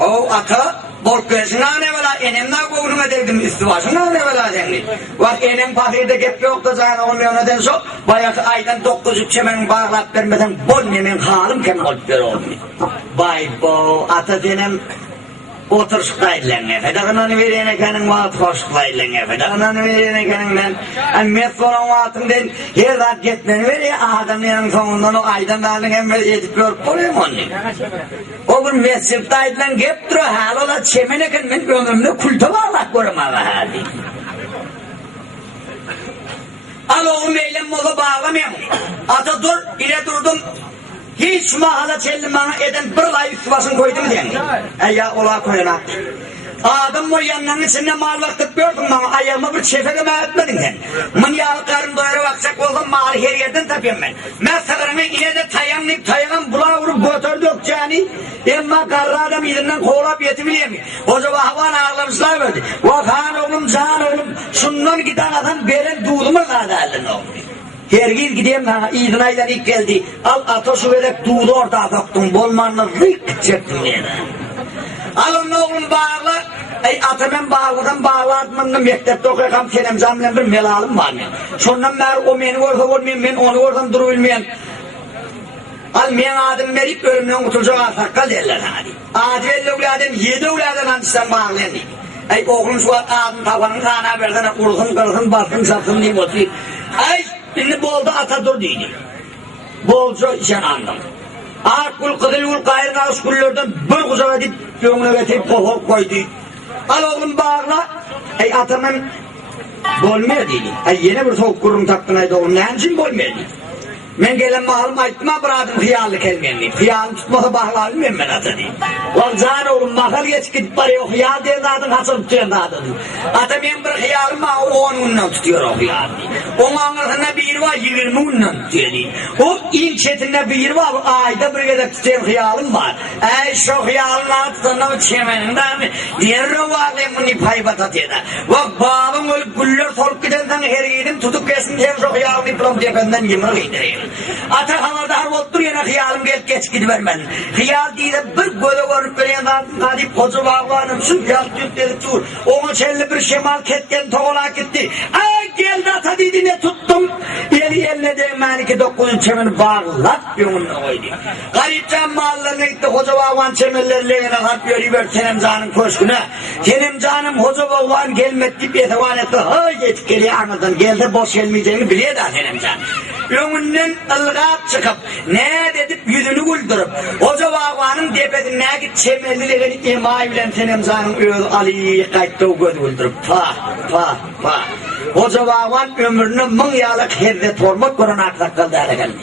o ata Borklaşına ne vela enemden kovduğuna derdim istivasına ne vela denli. Bak enem pakirde gep yok da zaten olmuyor neden so. Bayağı aydan 9 çemen bağlat vermeden bol nemen halim kem olup ver olmuyor. Bay bo ata denem oturuşlaydılar ne. Fedağınanı verene kenin vaat hoşlaydılar ne. Fedağınanı verene kenin ben. Emmet soran vaatımden her rahat gitmeni veriyor. Adamların sonundan o aydan dağının hem edip görüp oluyor mu onu? O bir mesirtaydılar gep duruyor. Hal ola çemeneken ben ömrümde kulta varlak görüm Allah'a. Al oğlum eylem mola bağlamayalım. Ata dur, ile durdum. Hiç mahala çellim bana eden bir lay üstü basın koydum diyen. Ya ola koyana. Adam o yanlarının içinde mal vakit gördüm bana. Ayağıma bir çefeke etmedin sen. Mın yağlı karın doyara bakacak oldum mal her yerden tapıyorum ben. Mesleğime yine de tayanım bulağa vurup götürdü yok yani. Emma karlı adam yerinden kovalap yetimiliyor mu? Hoca havan ağlamışlar verdi. Vakan oğlum, can oğlum. Şundan giden adam beren doğduğumu kadar oğlum. Her gün gideyim ha, İdinay'dan ilk geldi. Al atosu vererek doğdu orada baktım. Bolmanla rık çektim yine. Al onun oğlum bağla. Atamen bağladım bağladım. Mektepte okuyakam kenem zamlen bir melalım var mı? Sondan beri o beni orada olmayan, ben onu oradan durabilmeyen. Al men adım verip ölümden kurtulacak asakal derler hadi. Acil evladım 7 evladım antisten bağlayan. Oğlum şu an adım tavanın sana verdene kurkun baskın satsın diyeyim oturayım. Şimdi bolda ata dur deydi. Bolca işen andım. Arkul kızıl yul gayrı ağız kullardan bir kucağa edip gönlüne getirip kohok koydu. Al oğlum bağla. Atamın bolmuyor deydi. Yine bir soğuk kurum taktın ayda oğlum. Ne için bolmuyor deydi. Ben gelen bağlım aytma bıradım hıyarlı kelmeyenli. Hıyarlı tutmasa bağlarım ben ata deyim. Lan zan oğlum bakal geç gidip var ya o hıyar diye zaten hasıl tutuyor zaten. Ata ben bir hıyarım var o 10 undan tutuyor o hıyar deyim. Onun anlasında bir var 20 undan tutuyor deyim. O ilçetinde bir var ayda bir gede tutuyor hıyarım var. Şu hıyarın altında o çemeninden diğer rovalıyım bunu paybat atıyor da. Bak babam öyle güller sorup gidenden her yedim tutup kesin diye şu hıyarını iplam diye benden yımrı gidireyim. Ata havada har oldu yana hıyalım gelip geç gidivermen. Hıyal değil de bir göle varıp vereyim hadi koca bağlanım şu hıyal tüpleri tur. Onu çelli bir şemal ketken toğula gitti. Geldi ata dedi ne tuttum. Eline değmeni ki 9. çemeni bağlat yoluna koydu. Garipcan mahallerine gitti koca bağlan çemellerle hap yürüyüver senem canım köşküne. Senem canım koca bağlan gelmedi bir etevan etti. Hay geç geliyor anladın. Geldi boş gelmeyeceğini biliyor da senem canım. Önünden ılgap çıkıp ne dedip yüzünü güldürüp hoca vavanın tepesine git çemelliğini ima bilen Tenemzan'ın öyle Ali kayıtta göz güldürüp pa hoca vavan ömrünü 1000 yıllık herde tormak koronakta kaldı hale geldi.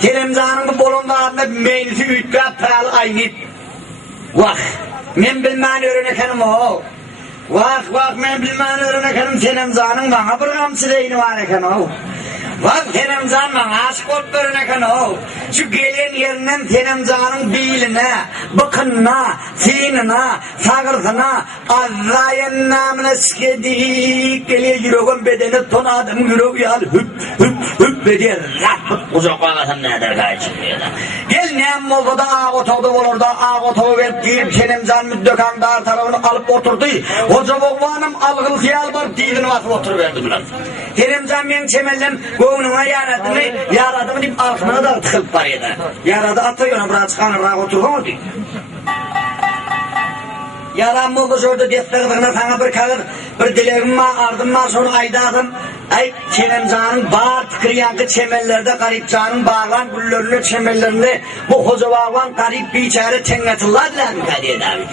Tenemzan'ın bolonlarında meylisi ütkä pral aynı. Vah, men bilmän öğrenekenim o. Vah, men bilmän öğrenekenim Tenemzan'ın bana bir gamçılığını var eken o. Vah, Tenemzan bana aşık olup öğreneken o. Şu gelen yerinden Tenemzan'ın biline, bıkınına, sinine, sağırsına, azrayen namına sikedik. Geliye yüreğin bedeni tonadım yüreği yal hüp bediye rapıt uzak ağasın nedir kaçın. Gel nem oldu da ağ otoğdu olur da ağ otoğu verip giyip Tenemzan müddökan dar tarafını alıp oturdu. Hoca boğvanım algıl hiyal var diydini basıp oturuverdi bilen. Tenemzan men çemellem göğnüme yaradı mı deyip altına da tıkılıp var edi. Yaradı atıyor ona bırak çıkanı bırak oturdu diyor. Yalan oldu şurada defterine sana bir kalır, bir dileğim var, ardım var, sonra aydadım. Ay Tenemzan'ın bağır tıkırıyankı çemellerde, garipcanın bağlan güllerine çemellerinde bu hoca bağlan garip bir içeri çengetırlardılar mı kadiyedi abi?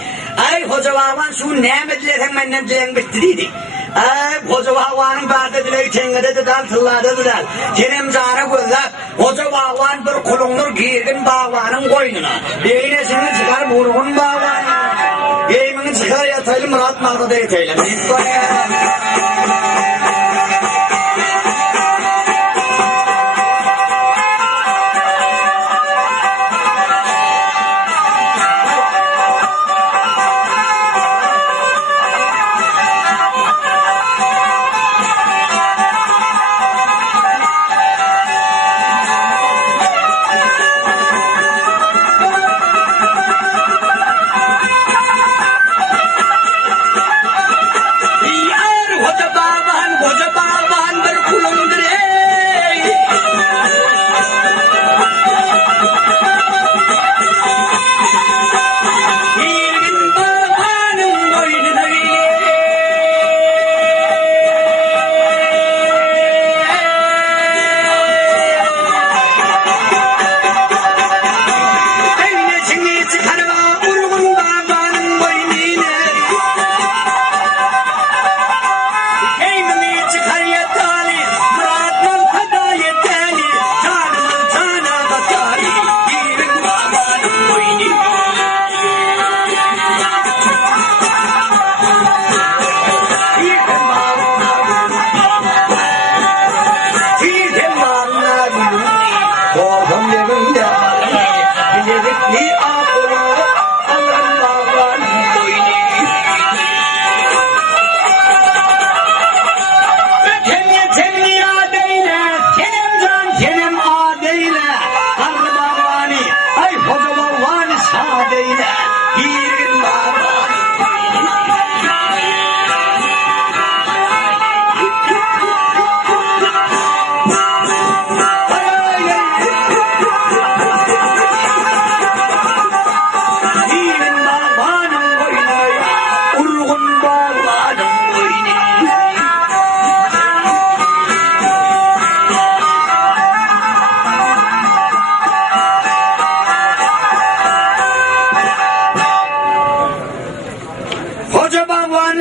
Ay hoca bağlan şu neyme dilesen benden dileğin bitti deydi. Ay hoca bağlanın bağırda dileği çengede de tırlarda dediler. Tenemzan'a gözler, hoca bağlan bir kulundur girgin bağlanın koynuna. Beynesini çıkar burgun bağlanına. Yeğimini çıkar yataylı Murat Mağda'da yataylı.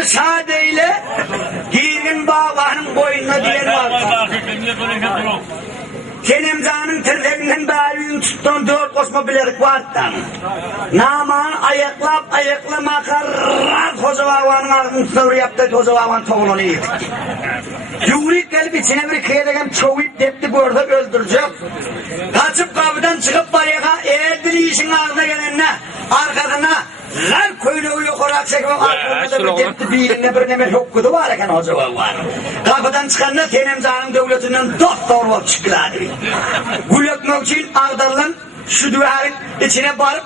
Sadeyle girgin bağlanın boynuna diyen var. Tenemzan'ın tırtekinden bağlılığını tuttuğun 4 kosma bilerik vardan. Naman ayaklama karrar hoca bağlanın ağzını tutuyor yaptı hoca bağlanın toğulunu yıktı. Yurik gelip içine bir kıyedegen çoğuyup depti gördü öldürecek. Kaçıp kapıdan çıkıp bariyaka eğerdili işin ağzına gelenine arkasına lan kuyruğu yukarı çekip arkasında bir depti birine bir neme hokkudu var eken hoca bağlanın. Kapıdan çıkanına Tenemzan'ın devletinden doktor olup çıkıladı. Gülökmek için ağdarlan şu duvarın içine barıp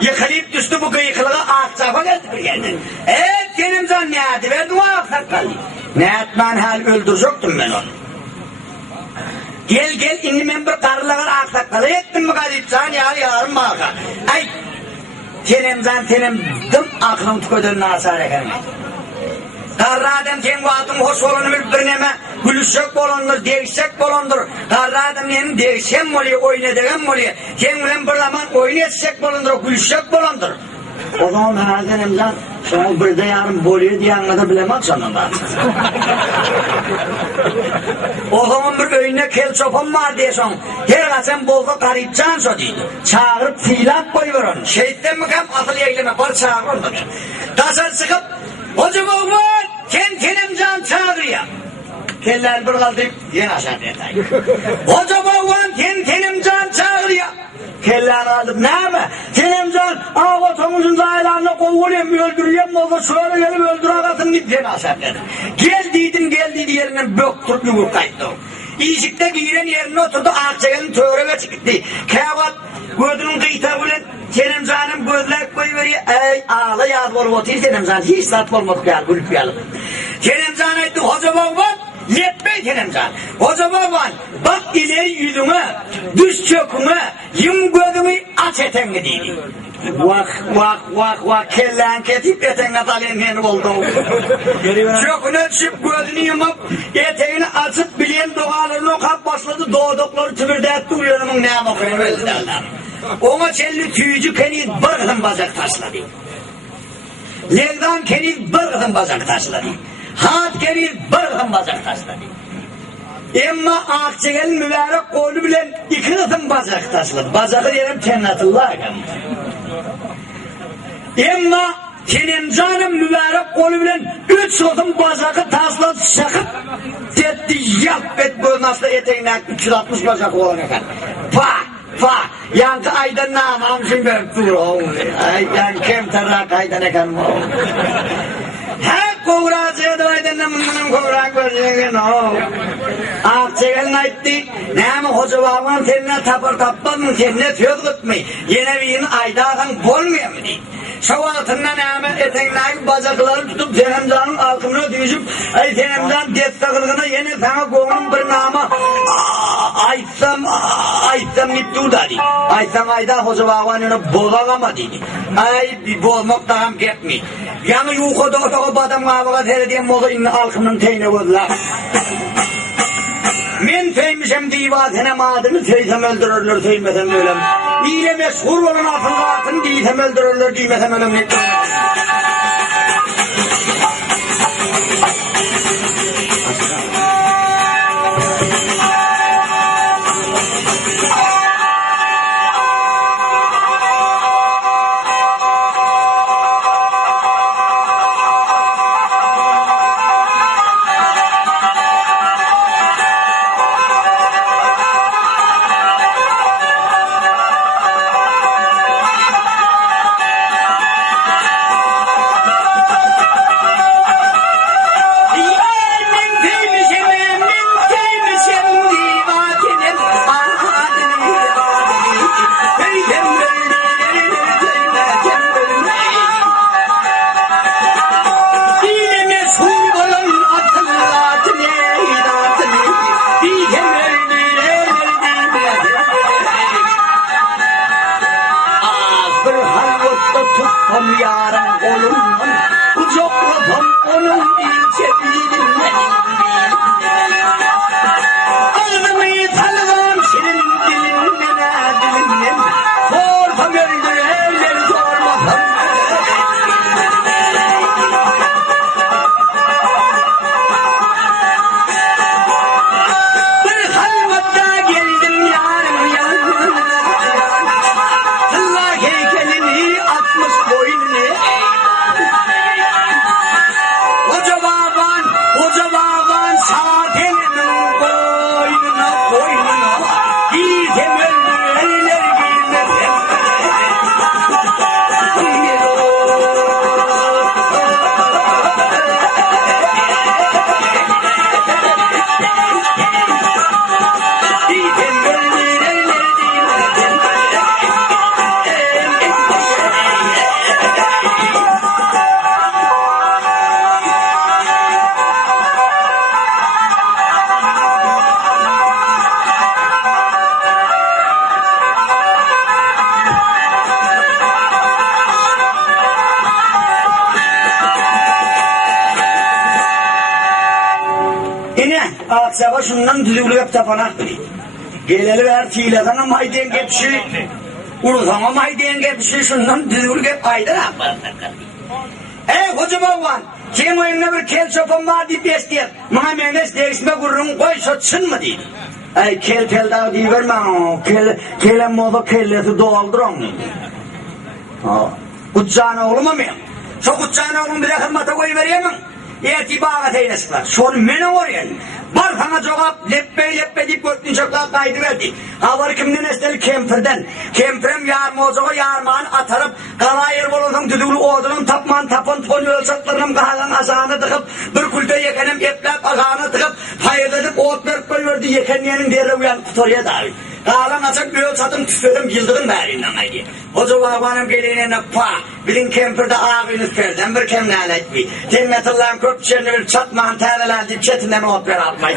yıkılayıp düştü bu kıyıklığa ağaçafa geldi bir yerden. Tenemzan ne adı verdi o ağaçlar kaldı. Ne etmen hal öldürecektim ben onu. Gel indi ben bir karılar ağaçlar ettim mi garipsan yarım bağka. Ay Tenemzan dım aklım tüködürün asar ekerim. Karra adam sen bu altın hoş olanı bir neme gülüşecek bolandır, değişecek bolandır. Karradım yani değişen oluyor, oynadığım oluyor. Sen bilen bir zaman oynayacak bolandır, gülüşecek bolandır. O zaman herden emzan, sonra bir de yarın boluyor diye anladı bilemem sonunda. O zaman bir öyüne kel çopum var diyorsun. Her kaçan bolda karıpcan so değil. Çağırıp fiilat koyuyorsun. Şehitten mi kam atıl eyleme var çağırın. Tasar çıkıp, hocam oğlum, kentemcan çağırıyor. Keller bir kaldı, yine aşağı detay. Hocam oğlum, kentemcan çağırıyor. Kellerini aldım, ne mi? Kenemcan, otomuzun dailanına kovulayım, öldürüyem, o da şöyle gelip öldür ağasını deyip seni aşağı dedi. Gel dedi yerinden böktürüp yumruk kaydı. İyicikte giren yerine oturdu, ağaççakanın töğreve çıktı. Kağıt, gözünün kıyta bulan, Kenemcan'ın gözler koyuveriyor, ey ağla yağdı olup otur, Kenemcan, hiç sat olmadı gel, gülüp gelip. Kenemcan etti, hoca babam, yetmey Kenemcan. Hoca baban, bak ileri yüzüne, düş çöküne, yum gözümü aç etenge dedi. Vak, kellen ketip etenge talenhen oldu. Çöküne düşüp gözünü yumup, eteğini açıp bilen doğalarını okap başladı, doğdukları tübürde etti, uyanımın neyem okuyun öldü derler. Ona çelli tüyücü keniz bırgın bacak taşladı. Legdan keniz bırgın bacak taşladı. Hat keniz bırgın bacak taşladı. Emma akçegelin mübarek kolu bilen iki kızım bacak taşladı. Bacağı yerim cennetullah. Emma Kenemcan'ın mübarek kolu bilen üç kızım bacağı taşladı şakıp detti yap et bu nasıl eteğine 360 bacak olan efendim. Yankı aydan namam şimdi dur oğlum. Aydan kem tarrak aydan eken oğlum. Hep kovuracıya da aydan namının kovurak vereceğin oğlum. Akçegelin aytti. Neymi hoca babamın kendine tapır tapmadın kendine tüyöz gitmeyi. Yine bir aydan bolmuyor mu değil. Şavatından hemen eteğindeki bacakları tutup Kenemcan'ın altına düşüp Kenemcan destekliğine yeni sana koğunun bir nama Aytsam mittur dedi. Aytsam ayda hoca babanını bozalama dedi. Bir bozmak da hem gitmeyi. Yani yukarıda otoğu badam kavga terediyen mozu inni halkımın teyine vurdular. Men teymişem divatine madını teysem öldürürler teymesem ölüm. İyle meşhur olan atın diysem öldürürler diymesem ölüm. WhatsApp'a şundan düzgülü hep tapanak dedi. Geleli ver fiileden ama haydiyen geçişi. Ulusama haydiyen geçişi şundan düzgülü hep aydan akbarlar. Hoca baban, kim oyununa bir kel çopan var deyip bestiyem. Bana menes değişme gururun koy şotsun mu deyip. Kel pel dağı deyiverme, kelen moda kellesi doldurun. Uçağına oğlum mu? Çok uçağına oğlum bir hırmata koyuveriyemem. İrtibağa teynesi var. Sorun mene oraya. Var sana cevap leppe deyip götünçaklar kaydı verdi. Havar kimden esteli kempirden. Kempirem yarma ocağa yarmağını atarıp kalayır boludun düdüğülü oğdunun tapman tapın tonu ölçaklarının kahadan azağını tıkıp bir kulte yekenim eplep azağını tıkıp hayırladıp oğut verip koyverdi yekenyenin derle uyan kutorya davi. Kahadan açık bir ölçatım tüsledim yıldırım berinden haydi. Hoca babanım gelene pa bilin kempirde ağabeyiniz perden bir kemnal etmeyi. Cennetullah köpçerini bir çatmağın tağdalar deyip çetinden oğut ver almayı.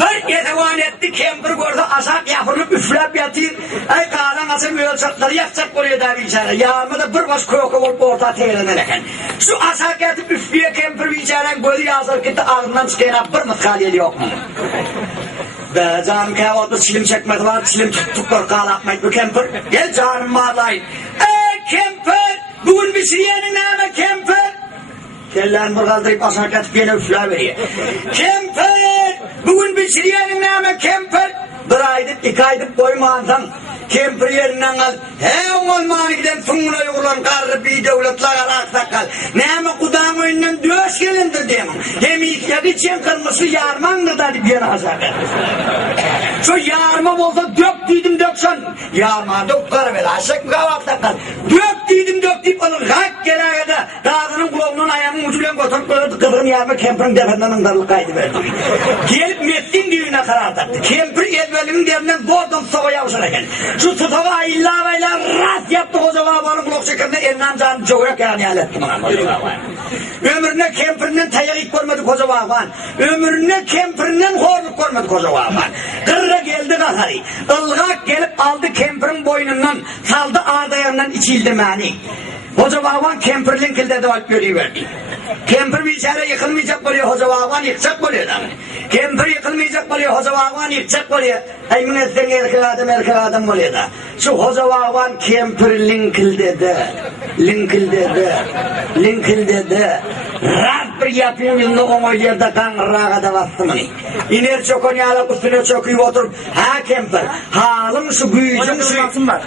Bir yetevan etti kempir gördü aşak yapılıp üflep yatır. Kahadan açık bir ölçakları yakacak oluyor da bir içeri. Yağımı da bir baş koyuk olup orta teğlenirken. Şu aşak yatıp üflüye kempir bir içeri gözü yazır gitti ağzından çıkayana bir mıtkal yok mu? Be canım kahvaltı çilim çekmedi var, çilim tuttuklar kağlatmayın bu kempir. Gel canım mağlayın. Kempir! Bugün bir siriyenin nâme kempir! Kellerini bir kaldırıp aşağı katıp gene üfler veriyor. Kempir! Bugün bir siriyenin nâme kempir! Bir aydıp, iki aydıp koymağından kempir yerinden kal. He olmanı giden sunmuna yoğulan karrı bir devletler alaksak kal. Nâme kudağın önünden döş gelindir diyemem. Hem ilk için kırmızı yarmandır da bir yana aşağı katıp. Şu yarma olsa dök dedim döksen. Yarma dök karı ver aşık mı kahvaltıda kal. Dök dedim dök deyip alır. Kalk gene kadar. Dağının kulağının ayağının ucuyla götürüp böyle kıvrım yarma kempirin defenden ındarlık kaydı verdi. Gelip Mettin düğüne karar taktı. Kempir ezberliğinin derinden doğdum soğuya yavşarken. Şu tutağı ayılarıyla rast yaptı hoca babanın kulak şekerine elinden canı çoğurak yani hallettim. Ömrüne kempirinden tayak görmedik hoca baban. Ömrüne kempirinden horluk görmedik hoca baban. Kırra geldi kahari. Ilgak gelip aldı kempirin boynundan, saldı ağdayandan içildi mani. Hoca baban kempirlin kilde de görüverdi. Kempir bir içeri yıkılmayacak oluyor, hoca baban yıkacak oluyor. Kempir yıkılmayacak oluyor, hoca baban yıkacak oluyor. Emin etsen erkek adam oluyor da. Şu hoca baban kempir linkilde de. Rab bir yapayım yılını o yerde kan rağa da bastı mı? İner çokonyalık üstüne çöküyüp oturup ha kempir, halım şu büyücüm şu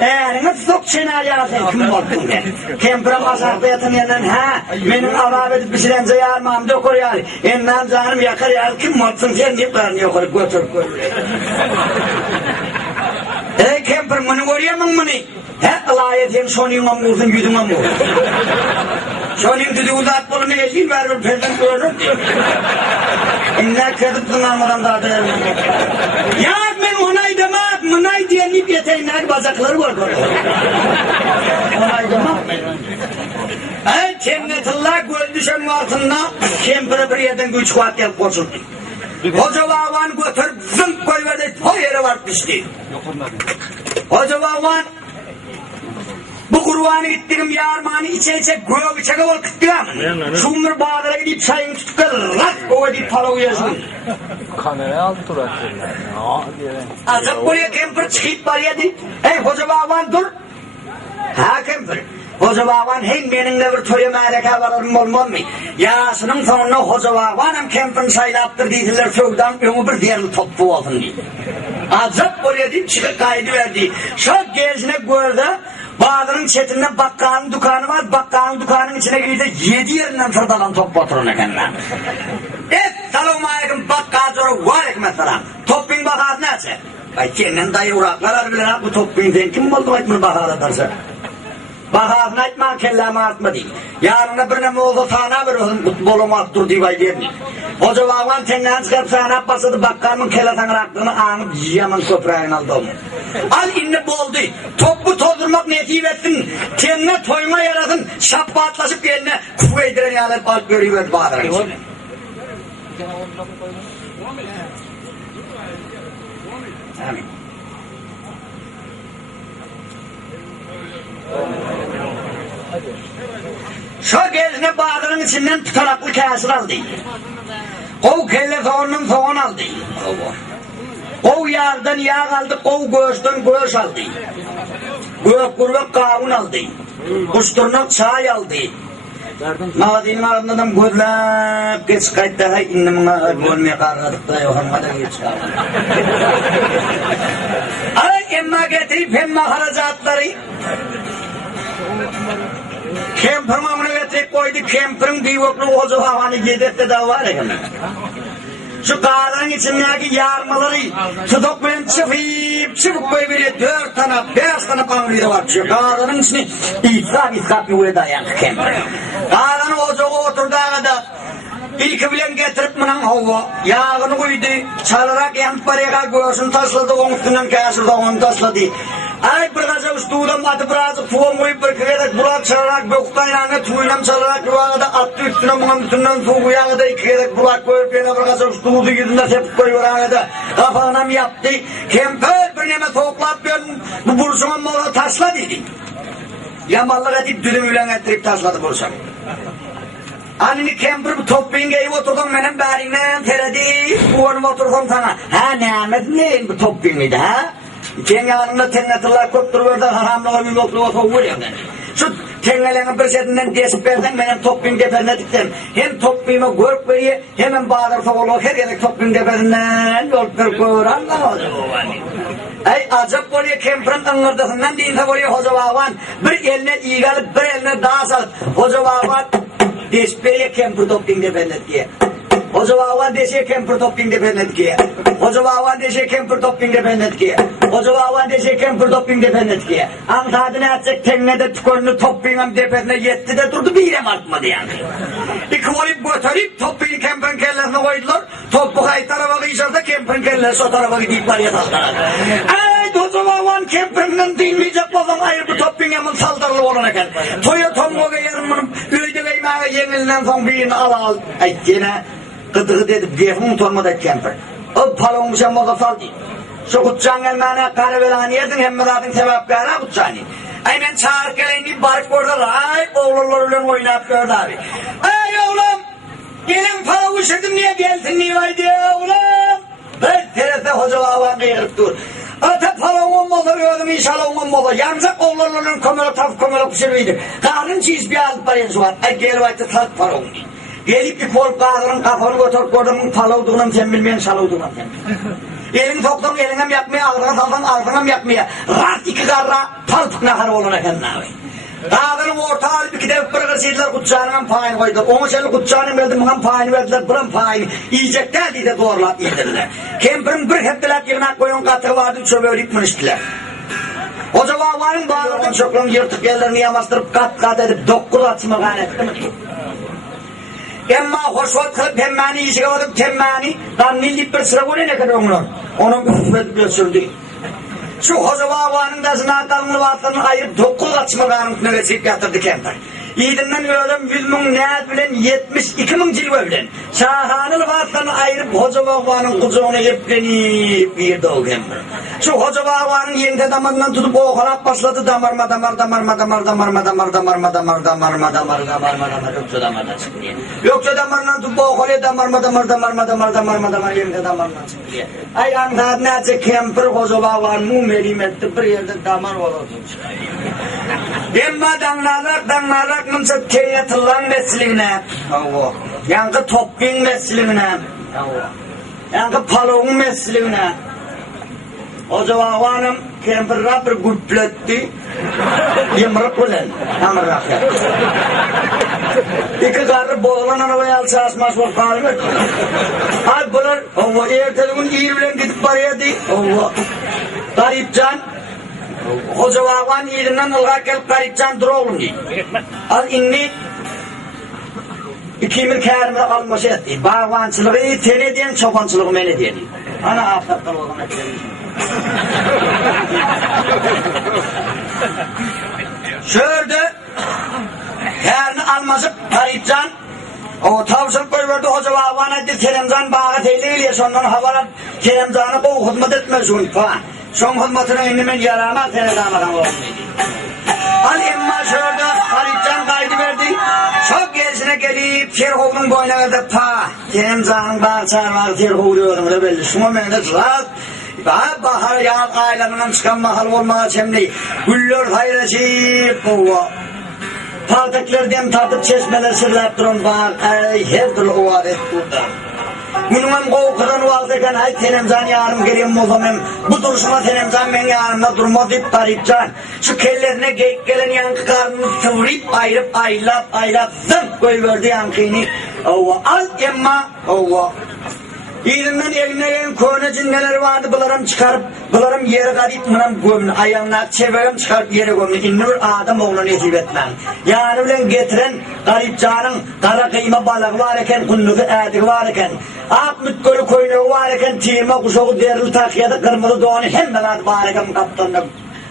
eğerine sok çenal yaratayım kim oldun ben? Kempir'e masakta yatın yandan ha benim avab edip pişirence yarmağım dokor yani enden canım yakar yani kim oldun sen deyip karnı yukarı götürüp koyuyor. Kempir bunu görüyor musun bunu? He alayet hem sonuyuma mı vursun yüzüme mi vursun? Sonuyum dedi uzat bolunu elin verir perden görürüm. İnler kredit kullanmadan daha değerli. Ya ben onay demek, onay diyenip yeteğinler bacakları var. Onay demek. Cennetullah göl düşen altında kempire bir yerden güç kuvvet gelip koşuldu. Hoca baban götürüp zınk koyverdi, o yere varmıştı. Hoca baban bu kurvanı gittiğim yarmağını içe göğü bıçağı var kıttıram. Şunlar bağlara gidip sayın tutuklar, rak o edip para uyasın. Kameraya aldı durak. Azap buraya kempir çıkıp var yedi. Hoca baban dur. Ha kempir. Hoca baban hem benimle bir toya meleka varırım olmaz mı? Yarasının sonuna hoca babanım kempirin saylattır deydiler söğüden ömü bir diğerli toplu olsun deydi. Azap buraya deyip çıkıp kaydı verdi. Çok gezine gördü. Bağların çetinden bakkalın dükkanı var. Bakkalın dükkanının içine girdi. 7 yerinden fırdalan top oturun kendine. Selamun aleyküm bakkal zoru var mesela. Topping bakar neyse. Kendin dayı uğraklar arbiler bu toppingden kim oldu etmir bakar atarsa. Bakarını etme kelleme atma değil. Yarına birine mi oldu sana bir olsun futbolumu attır diye bayderini. Hoca baban tenden çıkarıp sana basadı bakkalımın keleten raktığını anıp yaman köprağını aldı onu. Al inni boldu. Topu tozdurmak niyeti ettin. Kendine toyma yaradın. Şappa atlaşıp eline kuvveydiren yalıp alıp görüyordu bağların içine. Amin. Şu gezine bağların içinden tutaraklı kâsır aldı. Kov kelle soğanın soğan aldı. Kov yağdan yağ aldı, kov göğüsten göğüs aldı. Gök kurbak kavun aldı. Kuşturnak çay aldı. Mağazinin arasında da gözlep geç kayıtta hay innimine ölmeye karardık da yok hanıma da geç kaldı. Ay emma getirip emma haracatları. Kemperin amına getirip koydu. Kemperin bir voklu ozu havanı yedirtti de var ya. Şu kağıdın içindeki yarmaları tutuklayın çıkıp koyuyor. 4 tane 5 tane kanlıydı var. Şu kağıdın içine itkap yuvarı dayandı kemper. Kağıdın ozuğa oturduğu da İlk bilen getirip mınan hava yağını koydu. Çalarak yan paraya göğsünü tasladı. Onun üstünden kâsırdı onu tasladı. Ay bir gaza üstüden batı birazcık tuğum koyup bir kere burak çalarak böktayla tuğuyla çalarak yuvağı da attı üstüne bunun üstünden tuğu yağı da iki kere burak koyup yine bir gaza üstüne yüzünde tepki koyuyor da kafanam yaptı. Kemper bir neme toplap bu bursunun mola tasladı. Yamallık edip düdümüyle getirip tasladı bursam. Anini kemper bu toppinge ev oturdum benim barinden teredi. Bu önüm oturdum sana. Ha neymet neyin bu toppingiydi ha? Kendi yanımda tennetler kopturuyor da haramlığa bir yokluğa soğuyor ya ben. Şu tengelerin bir setinden desip verden benim topping deferine diktim. Hem toppingimi görüp veriyor hemen bağırır soğuluyor. Her yere topping deferinden yol kırpıyor. Anlamadım o vani. Ay acap oluyor kemperin ıngırdasından deyin de oluyor hoca baban. Bir eline iyi alıp bir eline daha salıp. Hoca baban Deşperiye kemper topping dependet ki. Hoca baban deşe kemper topping dependet ki. Hoca baban deşe kemper topping dependet ki. Hoca baban deşe kemper topping dependet ki. Antadını atacak tennede tükonunu topping'im dependine yetti de durdu bir yere artmadı yani. İki volip götürüp topping'i kemperin kellerine koydular. Topu hay tarafa kıyışarda kemperin kellerisi o tarafa gidip var yataklar. Hoca baban kemperinden dinleyecek babam ayır bu topping'imin saldırılı olanaken. Toya tomboga yarımın öyde kaymağa yenilinden son birini al. Ay gene gıdığı dedip defun tormadı kemper. O palon sen moda saldı. Şu kutçağın elmane kahvelanı yedin hemmeladın sebep gana kutçağını. Ay ben çağırkeleyini barık orada ay oğullarla oynayıp gördü abi. Ay oğlum gelin para uçurdum niye gelsin niye vaydı oğlum. Ben terese hoca baban kıyırıp dur. Ata para olmalı gördüm inşallah olmalı. Yalnızca oğullarla komela taf komela pişiriydi. Karın çiz bir alıp parası var. Ay gel vaydı tat para oldu. Gelip bir kol kağıdının kafanı götürüp gördüm para olduğundan sen bilmeyen şal olduğundan sen bilmeyen. Elini toktum elinem yapmaya ağrına saldan ağrınam yapmaya. Rahat iki karra paltık nakar olana kendine abi. Dağların orta alıp iki devip bırakırsıydılar kutçağının payını koydular. Onu senin kutçağının verdim bunun payını verdiler. Buranın payını yiyecek geldi de doğrular yedirdiler. Kemperin bir heptiler yerine koyun katı vardı çöbörük münüştüler. Hoca babanın bağlardan çokluğun yırtık yerlerini yamastırıp kat edip dokkur atma gayretti mi? Emma hoşvat kılıp temmani işe alıp temmani nillip bir sıra ne kadar onun üstüne götürdü. Şu hoca babanın da zinakalını vatlarını ayırıp dokuz açma kanununa vesip yatırdı kemper. İyidinden ölüm 100.000 neyat bilen 72.000 cilve bilen. Şahanılı vatlarını ayırıp hoca babanın kucağına yeplenip bir dol kemper. Şu hoca babanın yenge damarından tutup oğalap başladı damarma yoksa damardan çıkıyor. Yoksa damarından tutup oğalaya damarma yenge damardan çıkıyor. Ay anlar nece kemper hoca babanın mumeli metti bir yerde damar oldu. Emma danlarak mınsa keyatılan mesliğine. Yankı topping mesliğine. Yankı palon mesliğine. Hoca babanım kemperra bir gülpletti. Yemrık ulen. Amırrak ya. İki karı boğulan arabaya alsa asmaz var kalmet. Ay bunlar erteliğin iyi bilen gidip barıydı. Garipcan. Hoca baban yerinden ılga gelip garipcan duralım diye. Al inni 2000 kârımı almış etti. Bağvancılığı tene diyen çobancılığı mene diyen. Ana aftaklar oğlum etkilemiş. Şöyle kârını almasıp garipcan o tavşan koyverdi hoca babana etti. Keremcan bağı teyliyle sondan havalan Keremcan'ı o hizmet etmesin falan. Son hizmetine indimen yaramaz Keremcan'ın oğlum. Al emma şöyle garipcan kaydı verdi. Çok gerisine gelip Terhov'un boynuna da ta Kenemzan'ın bağçarlar Terhov diyorum da belli. Şuna mende zat bahar yağın aylarından çıkan mahal olmağa çemli. Güller hayracık kova. Partaklardan tartıp çeşmeler sırlap durun bak. Her türlü o adet burada. Bunun kovkudan vazgeçen ay Tenemzan yarım geleyim o zaman. Bu duruşuma Tenemzan ben yarımda durma deyip tarifcan. Şu kellerine gelen yankı karnını kıvrayıp ayrıp zıp koyuverdi yankını. Al emma Yerimden eline gelen köyüne cinneler vardı, bularım çıkarıp, bularım yeri garip mınam gömün, ayağına çevirim çıkarıp yere gömün, innur adam oğlunu etip etmem. Yani bilen getiren garip canın, kara kıyma balığı var iken, kunluğu edik var iken, ak mütkölü koyunu var iken, tirme kuşağı derli takıyadı, kırmızı doğunu hemen adı var iken, kaptanına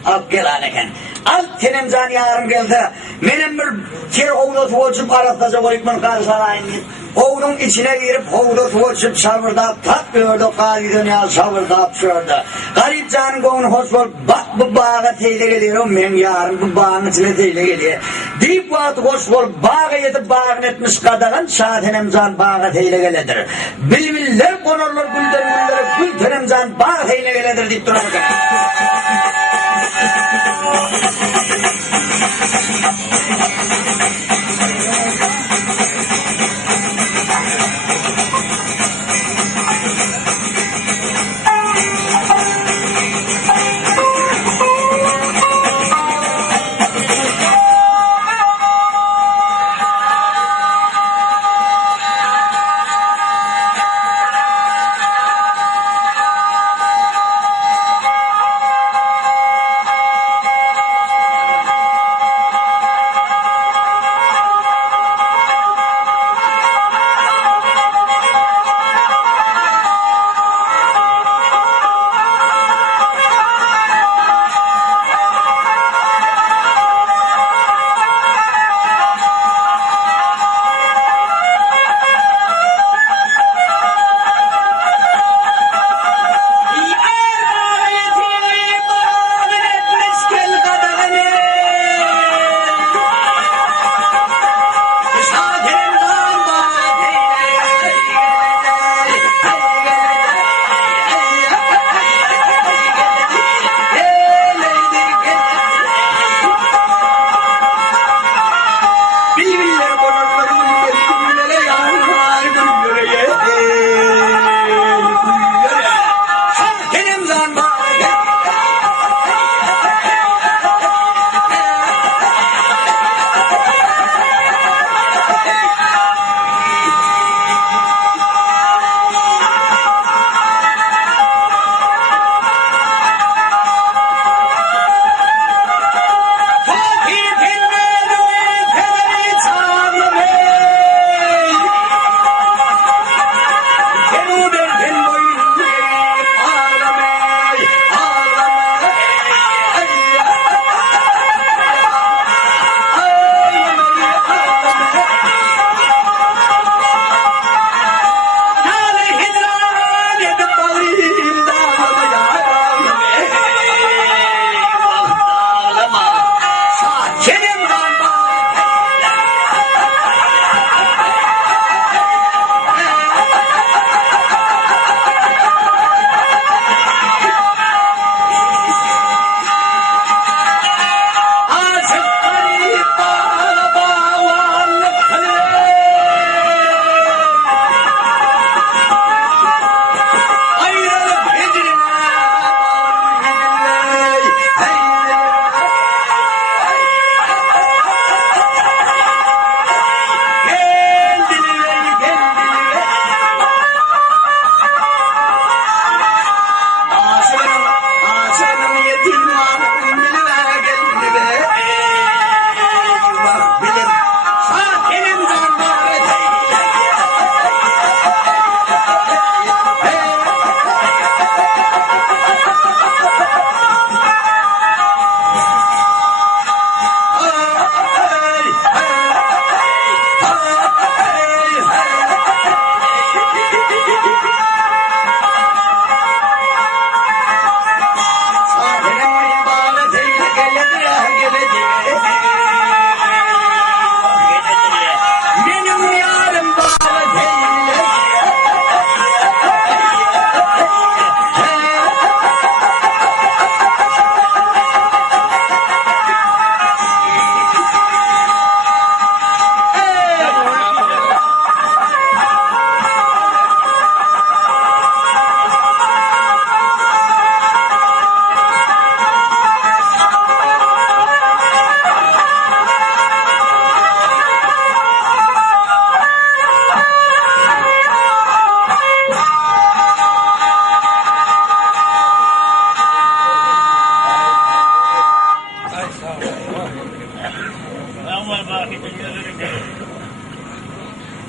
alıp gelen iken. Al Tenemzan yarım geldi, benim bir Terhov'da tuğuçup Arap'taca koyukman karşılayın. Hovdun içine girip hovda tuğuçup şavırda tak gördü, kari dünya şavırda şördü. Garip canın koğunu hoş bol, bak bu bağa teyle geliyor, men yarım bu bağın içine teyle geliyor. Deyip vaat hoş bol, bağa yedip bağın etmiş kadağın, Şah Tenemzan bağa teyle gelidir. Bilbiller konurlar güller, gül Tenemzan bağa teyle gelidir deyip durur.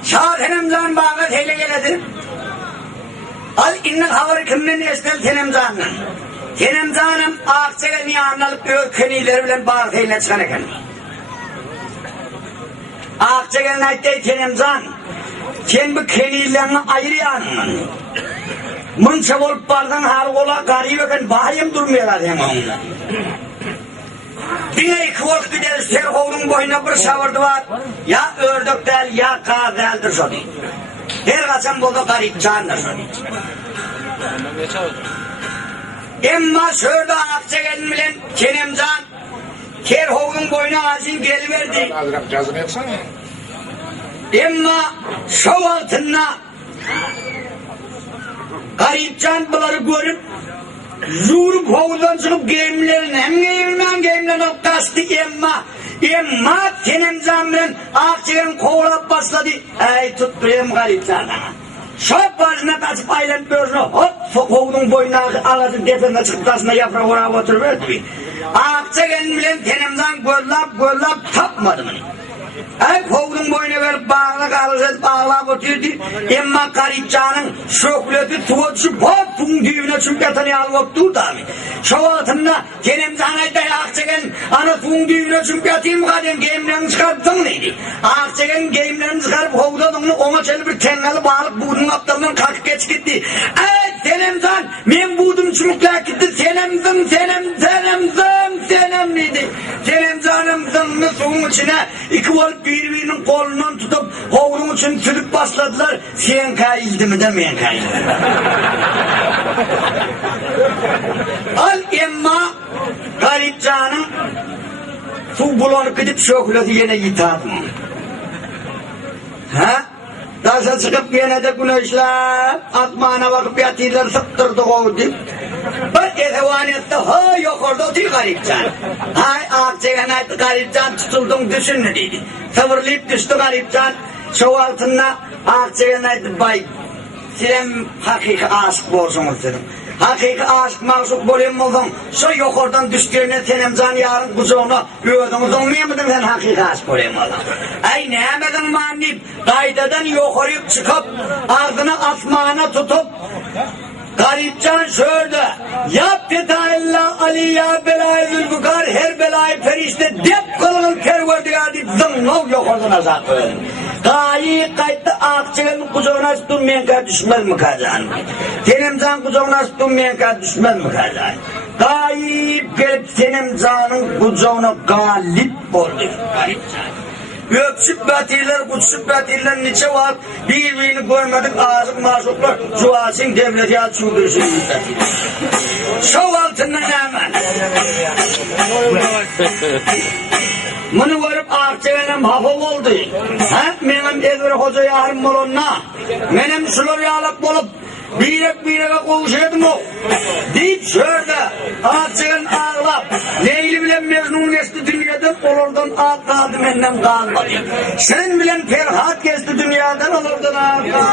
Şah Tenemzan bağa teyle geledi. Al inne haber kimden esnel Tenemzan'ın. Tenemzan'ım ağaççıya niye anlalıp kenileri bilen bağa teyle çıkan eken. Ağaççıya neyde Tenemzan. Sen bu kenilerini ayırıyanın. Mınça olup bardan hal ola garip eken bahayım durmuyorlar hem onunla. Dine iki volt gider Serhov'un boyuna bir savurdu var. Ya ördük değil ya kağıt değildir şöyle. Her kaçan buldu garip candır şöyle. Emma şöyle akça gelin bilen Kenemcan Serhov'un boyuna azim geliverdi. Cazını yaksana. Emma şov altına garip can bunları görüp zurup hovuzdan çıkıp geyimlerin hem geyimlerin kastı Emma Tenemzan'ın akçeğin kovulap basladı. Ey tutturayım garip canına. Şop başına kaçıp aylanıp gözüne hop kovudun boyuna ağacın tepesine çıktasına yaprağı oraya oturuverdi. Akçeğin bilen Tenemzan gözlap tapmadı mı? Ay kovdun boyuna verip bağla karışıp bağlayıp oturdu. Emma garipcanın şökleti tuva düşüp hop bunun düğüne çünkü alıp durdu abi. Şu altında Tenemzan'a dayak çeken ana bunun düğüne çünkü atayım kadın geyimlerini çıkarttın neydi? Akçeken geyimlerini çıkarıp kovdun ona çeli bir tengalı bağlıp buğdun aptalından kalkıp geç gitti. Ay Tenemzan men buğdum çumuklar gitti Tenemzan neydi? Tenemzan'ın zımını suyun içine iki olup birbirinin kolundan tutup hovlun için sürüp başladılar. Sen kayıldı mı demeyen kayıldı. Al emma garip canım su bulanıp gidip şokladı yine yitadım. Ha? Dasa çıkıp yine de güneşler atmana bakıp yatırlar sıktırdı kovdu. Bir evanette ha yok orada oturuyor garipcan. Hay akçeğen aydı garipcan tutuldun düşün dedi. Sıvırlayıp düştü garipcan. Şu altında akçeğen aydı bay. Sen hakiki aşık borsunuz dedim. Hakiki aşık mahsuk bolayım oldun. Şu yok oradan düştüğüne Tenemzan yarın kucağına övdünüz olmayamadın sen hakiki aşık bolayım oldun. Ay ne emedin manip. Kaydadan yukarı çıkıp ağzını asmağına tutup garipcan şöyle yap detayla Ali ya belayı zülfukar her belayı perişte dep kılığın perverdigar deyip zınnov yok olduğuna zat koyalım. Gayi kayıttı akçeğin kucağına tutulmayan kadar düşmez mi kazan? Tenemzan kucağına tutulmayan kadar düşmez mi kazan? Gayip gelip Tenemzan'ın kucağına galip oldu garipcan. Öpsüp batırlar, kutsup batırlar niçe var, birbirini görmedik ağzık maşuklar, cuasın devleti açıldırsın. Şov altından hemen. Bunu varıp akçevenem hafif oldu. Benim Ezra Hoca yarım olunna, benim şuları alıp olup, birek kovuşuyordum o. Deyip şöyle akçeven ağlap, Leyli bilen Mecnun geçti dünyadan, olurdan ağ kaldı benden kalmadı. Sen bilen Ferhat geçti dünyadan, olurdan ağ kalmadı.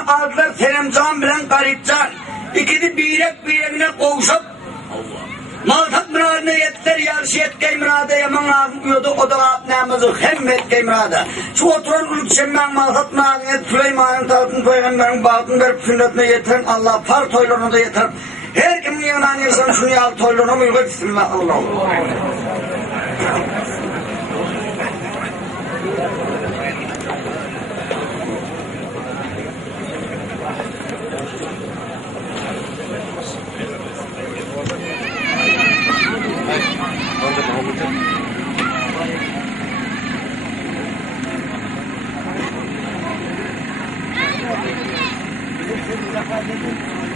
Onu aldılar Selimcan bilen Garipcan. İkisi birebine kovuşup Maltat müradına yettiler, yarışı yetkey mürada yaman ağzım yiyordu, o da namazı hem yetkey mürada. Şu oturan ulup şemmen Maltat müradına Süleyman'ın tarafını peygamberin bağıtını verip sünnetine yetiren Allah par toylarına da yetiren. Her kimin yanından yersen şunu yal toylarına mı yuva bismillah Allah Allah. Thank you.